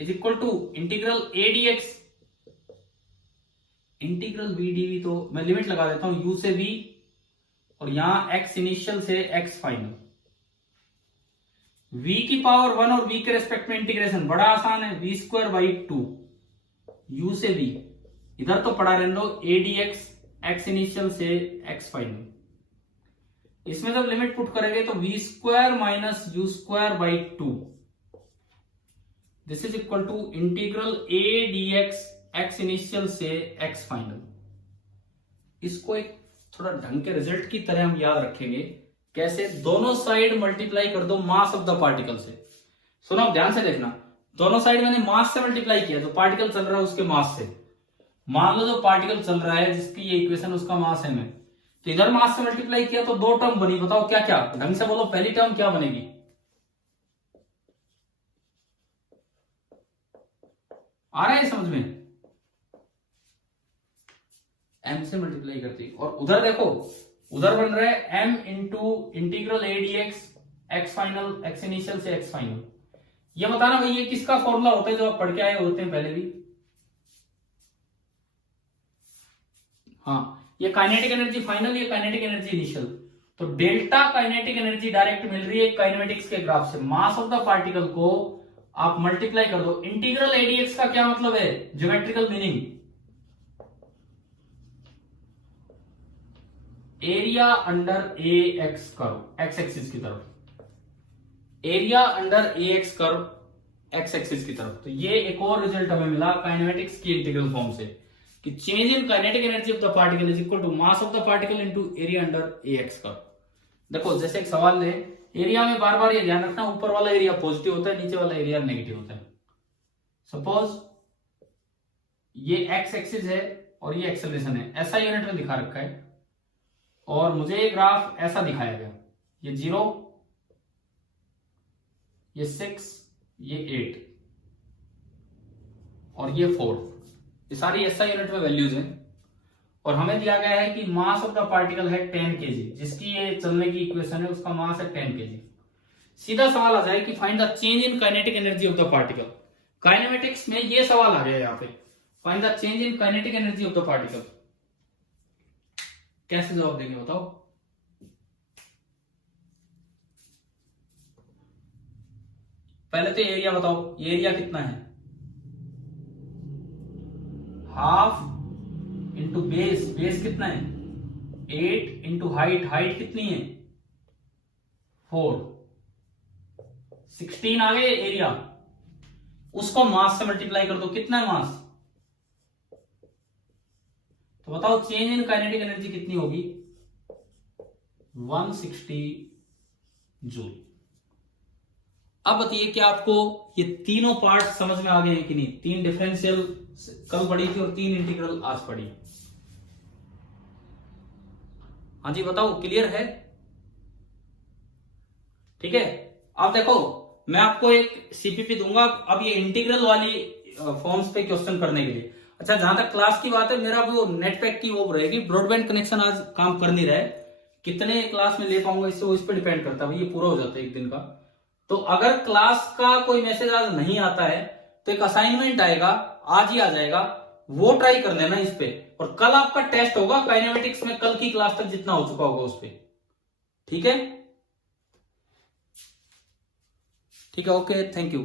is equal to integral A D X. Integral V D V तो मैं लिमिट लगा देता हूं, यू से वी और यहां x इनिशियल से x फाइनल। v की पावर 1 और v के रेस्पेक्ट में इंटीग्रेशन बड़ा आसान है, v स्क्वायर बाई 2 u से v, इधर तो पढ़ा रहने दो a dx x इनिशियल से x फाइनल। इसमें जब लिमिट पुट करेंगे तो v square minus U square by 2, this is equal to integral a dx x initial से x फाइनल। इसको एक थोड़ा ढंग के रिजल्ट की तरह हम याद रखेंगे। कैसे? दोनों साइड मल्टीप्लाई कर दो मास ऑफ द पार्टिकल से। सुनो ध्यान से देखना, दोनों साइड मैंने मास से मल्टीप्लाई किया, जो पार्टिकल चल रहा है उसके मास से। मान लो जो पार्टिकल चल रहा है जिसकी ये इक्वेशन उसका मास है में, तो इधर मास से मल्टीप्लाई किया तो दो टर्म बनी। बताओ क्या क्या? ढंग से बोलो, पहली टर्म क्या बनेगी? आ रहा है समझ में? m से मल्टीप्लाई करती, और उधर देखो, उधर बन रहा है m into integral a dx x final x initial से x फाइनल। ये बताना भाई ये किसका फॉर्मूला होता है जो आप पढ़ के आए होते हैं पहले भी? हाँ, ये काइनेटिक एनर्जी फाइनल, ये काइनेटिक एनर्जी इनिशियल। तो डेल्टा काइनेटिक एनर्जी डायरेक्ट मिल रही है काइनेमेटिक्स के ग्राफ से। मास ऑफ द पार्टिकल को आप मल्टीप्लाई कर दो। इंटीग्रल a dx का क्या मतलब है? Geometrical meaning, area under A X curve x axis की तरफ, area under A X curve x axis की तरफ। तो ये एक और रिजल्ट हमें मिला काइनेमेटिक्स की इंटीग्रल फॉर्म से कि change in kinetic energy of the particle is equal to mass of the particle into area under A X curve. देखो जैसे एक सवाल ले, एरिया में बार बार ये ध्यान रखना, ऊपर वाला एरिया पॉजिटिव होता है, नीचे वाला एरिया नेगेटिव होता है। सपोज ये एक्स एक्सिस है और ये एक्सेलरेशन है, ऐसा यूनिट में दिखा रखा है, और मुझे ये ग्राफ ऐसा दिखाया गया, ये 0, ये 6, ये 8 और ये 4, ये सारी SI यूनिट में वैल्यूज हैं। और हमें दिया गया है कि मास ऑफ द पार्टिकल है 10 kg, जिसकी ये चलने की इक्वेशन है उसका मास है 10 kg। सीधा सवाल आ जाए कि find the change in kinetic energy of the particle. Kinematics में ये सवाल आ गया यहाँ पे, find the change in kinetic energy of the particle. कैसे जवाब देंगे बताओ? पहले तो एरिया बताओ, ये एरिया कितना है? हाफ इंटू बेस, बेस कितना है? 8 इंटू हाइट, हाइट कितनी है? 4, 16 आ गए एरिया। उसको मास से मल्टीप्लाई कर दो, कितना है मास? तो बताओ चेंज इन काइनेटिक एनर्जी कितनी होगी? 160 जूल। अब बताइए क्या आपको ये तीनों पार्ट समझ में आ गए हैं कि नहीं? 3 डिफरेंशियल कल पढ़ी थी और 3 इंटीग्रल आज पढ़ी। हाँ जी बताओ, क्लियर है? ठीक है। अब देखो मैं आपको एक सीपीपी दूंगा अब ये इंटीग्रल वाली फॉर्म्स पे क्वेश्चन करने के लिए। अच्छा, जहां तक क्लास की बात है, मेरा वो नेट पैक की वो रहेगी, ब्रॉडबैंड कनेक्शन आज काम कर नहीं रहा है, कितने क्लास में ले पाऊंगा इससे वो इस पर डिपेंड करता है। ये पूरा हो जाता है एक दिन का। तो अगर क्लास का कोई मैसेज आज नहीं आता है तो एक असाइनमेंट आएगा, आज ही आ जाएगा, वो ट्राई कर लेना इस पे। और कल आपका टेस्ट होगा काइनेमेटिक्स में, कल की क्लास तक जितना हो चुका होगा उस पे। ठीक है? ठीक है, ओके, थैंक यू।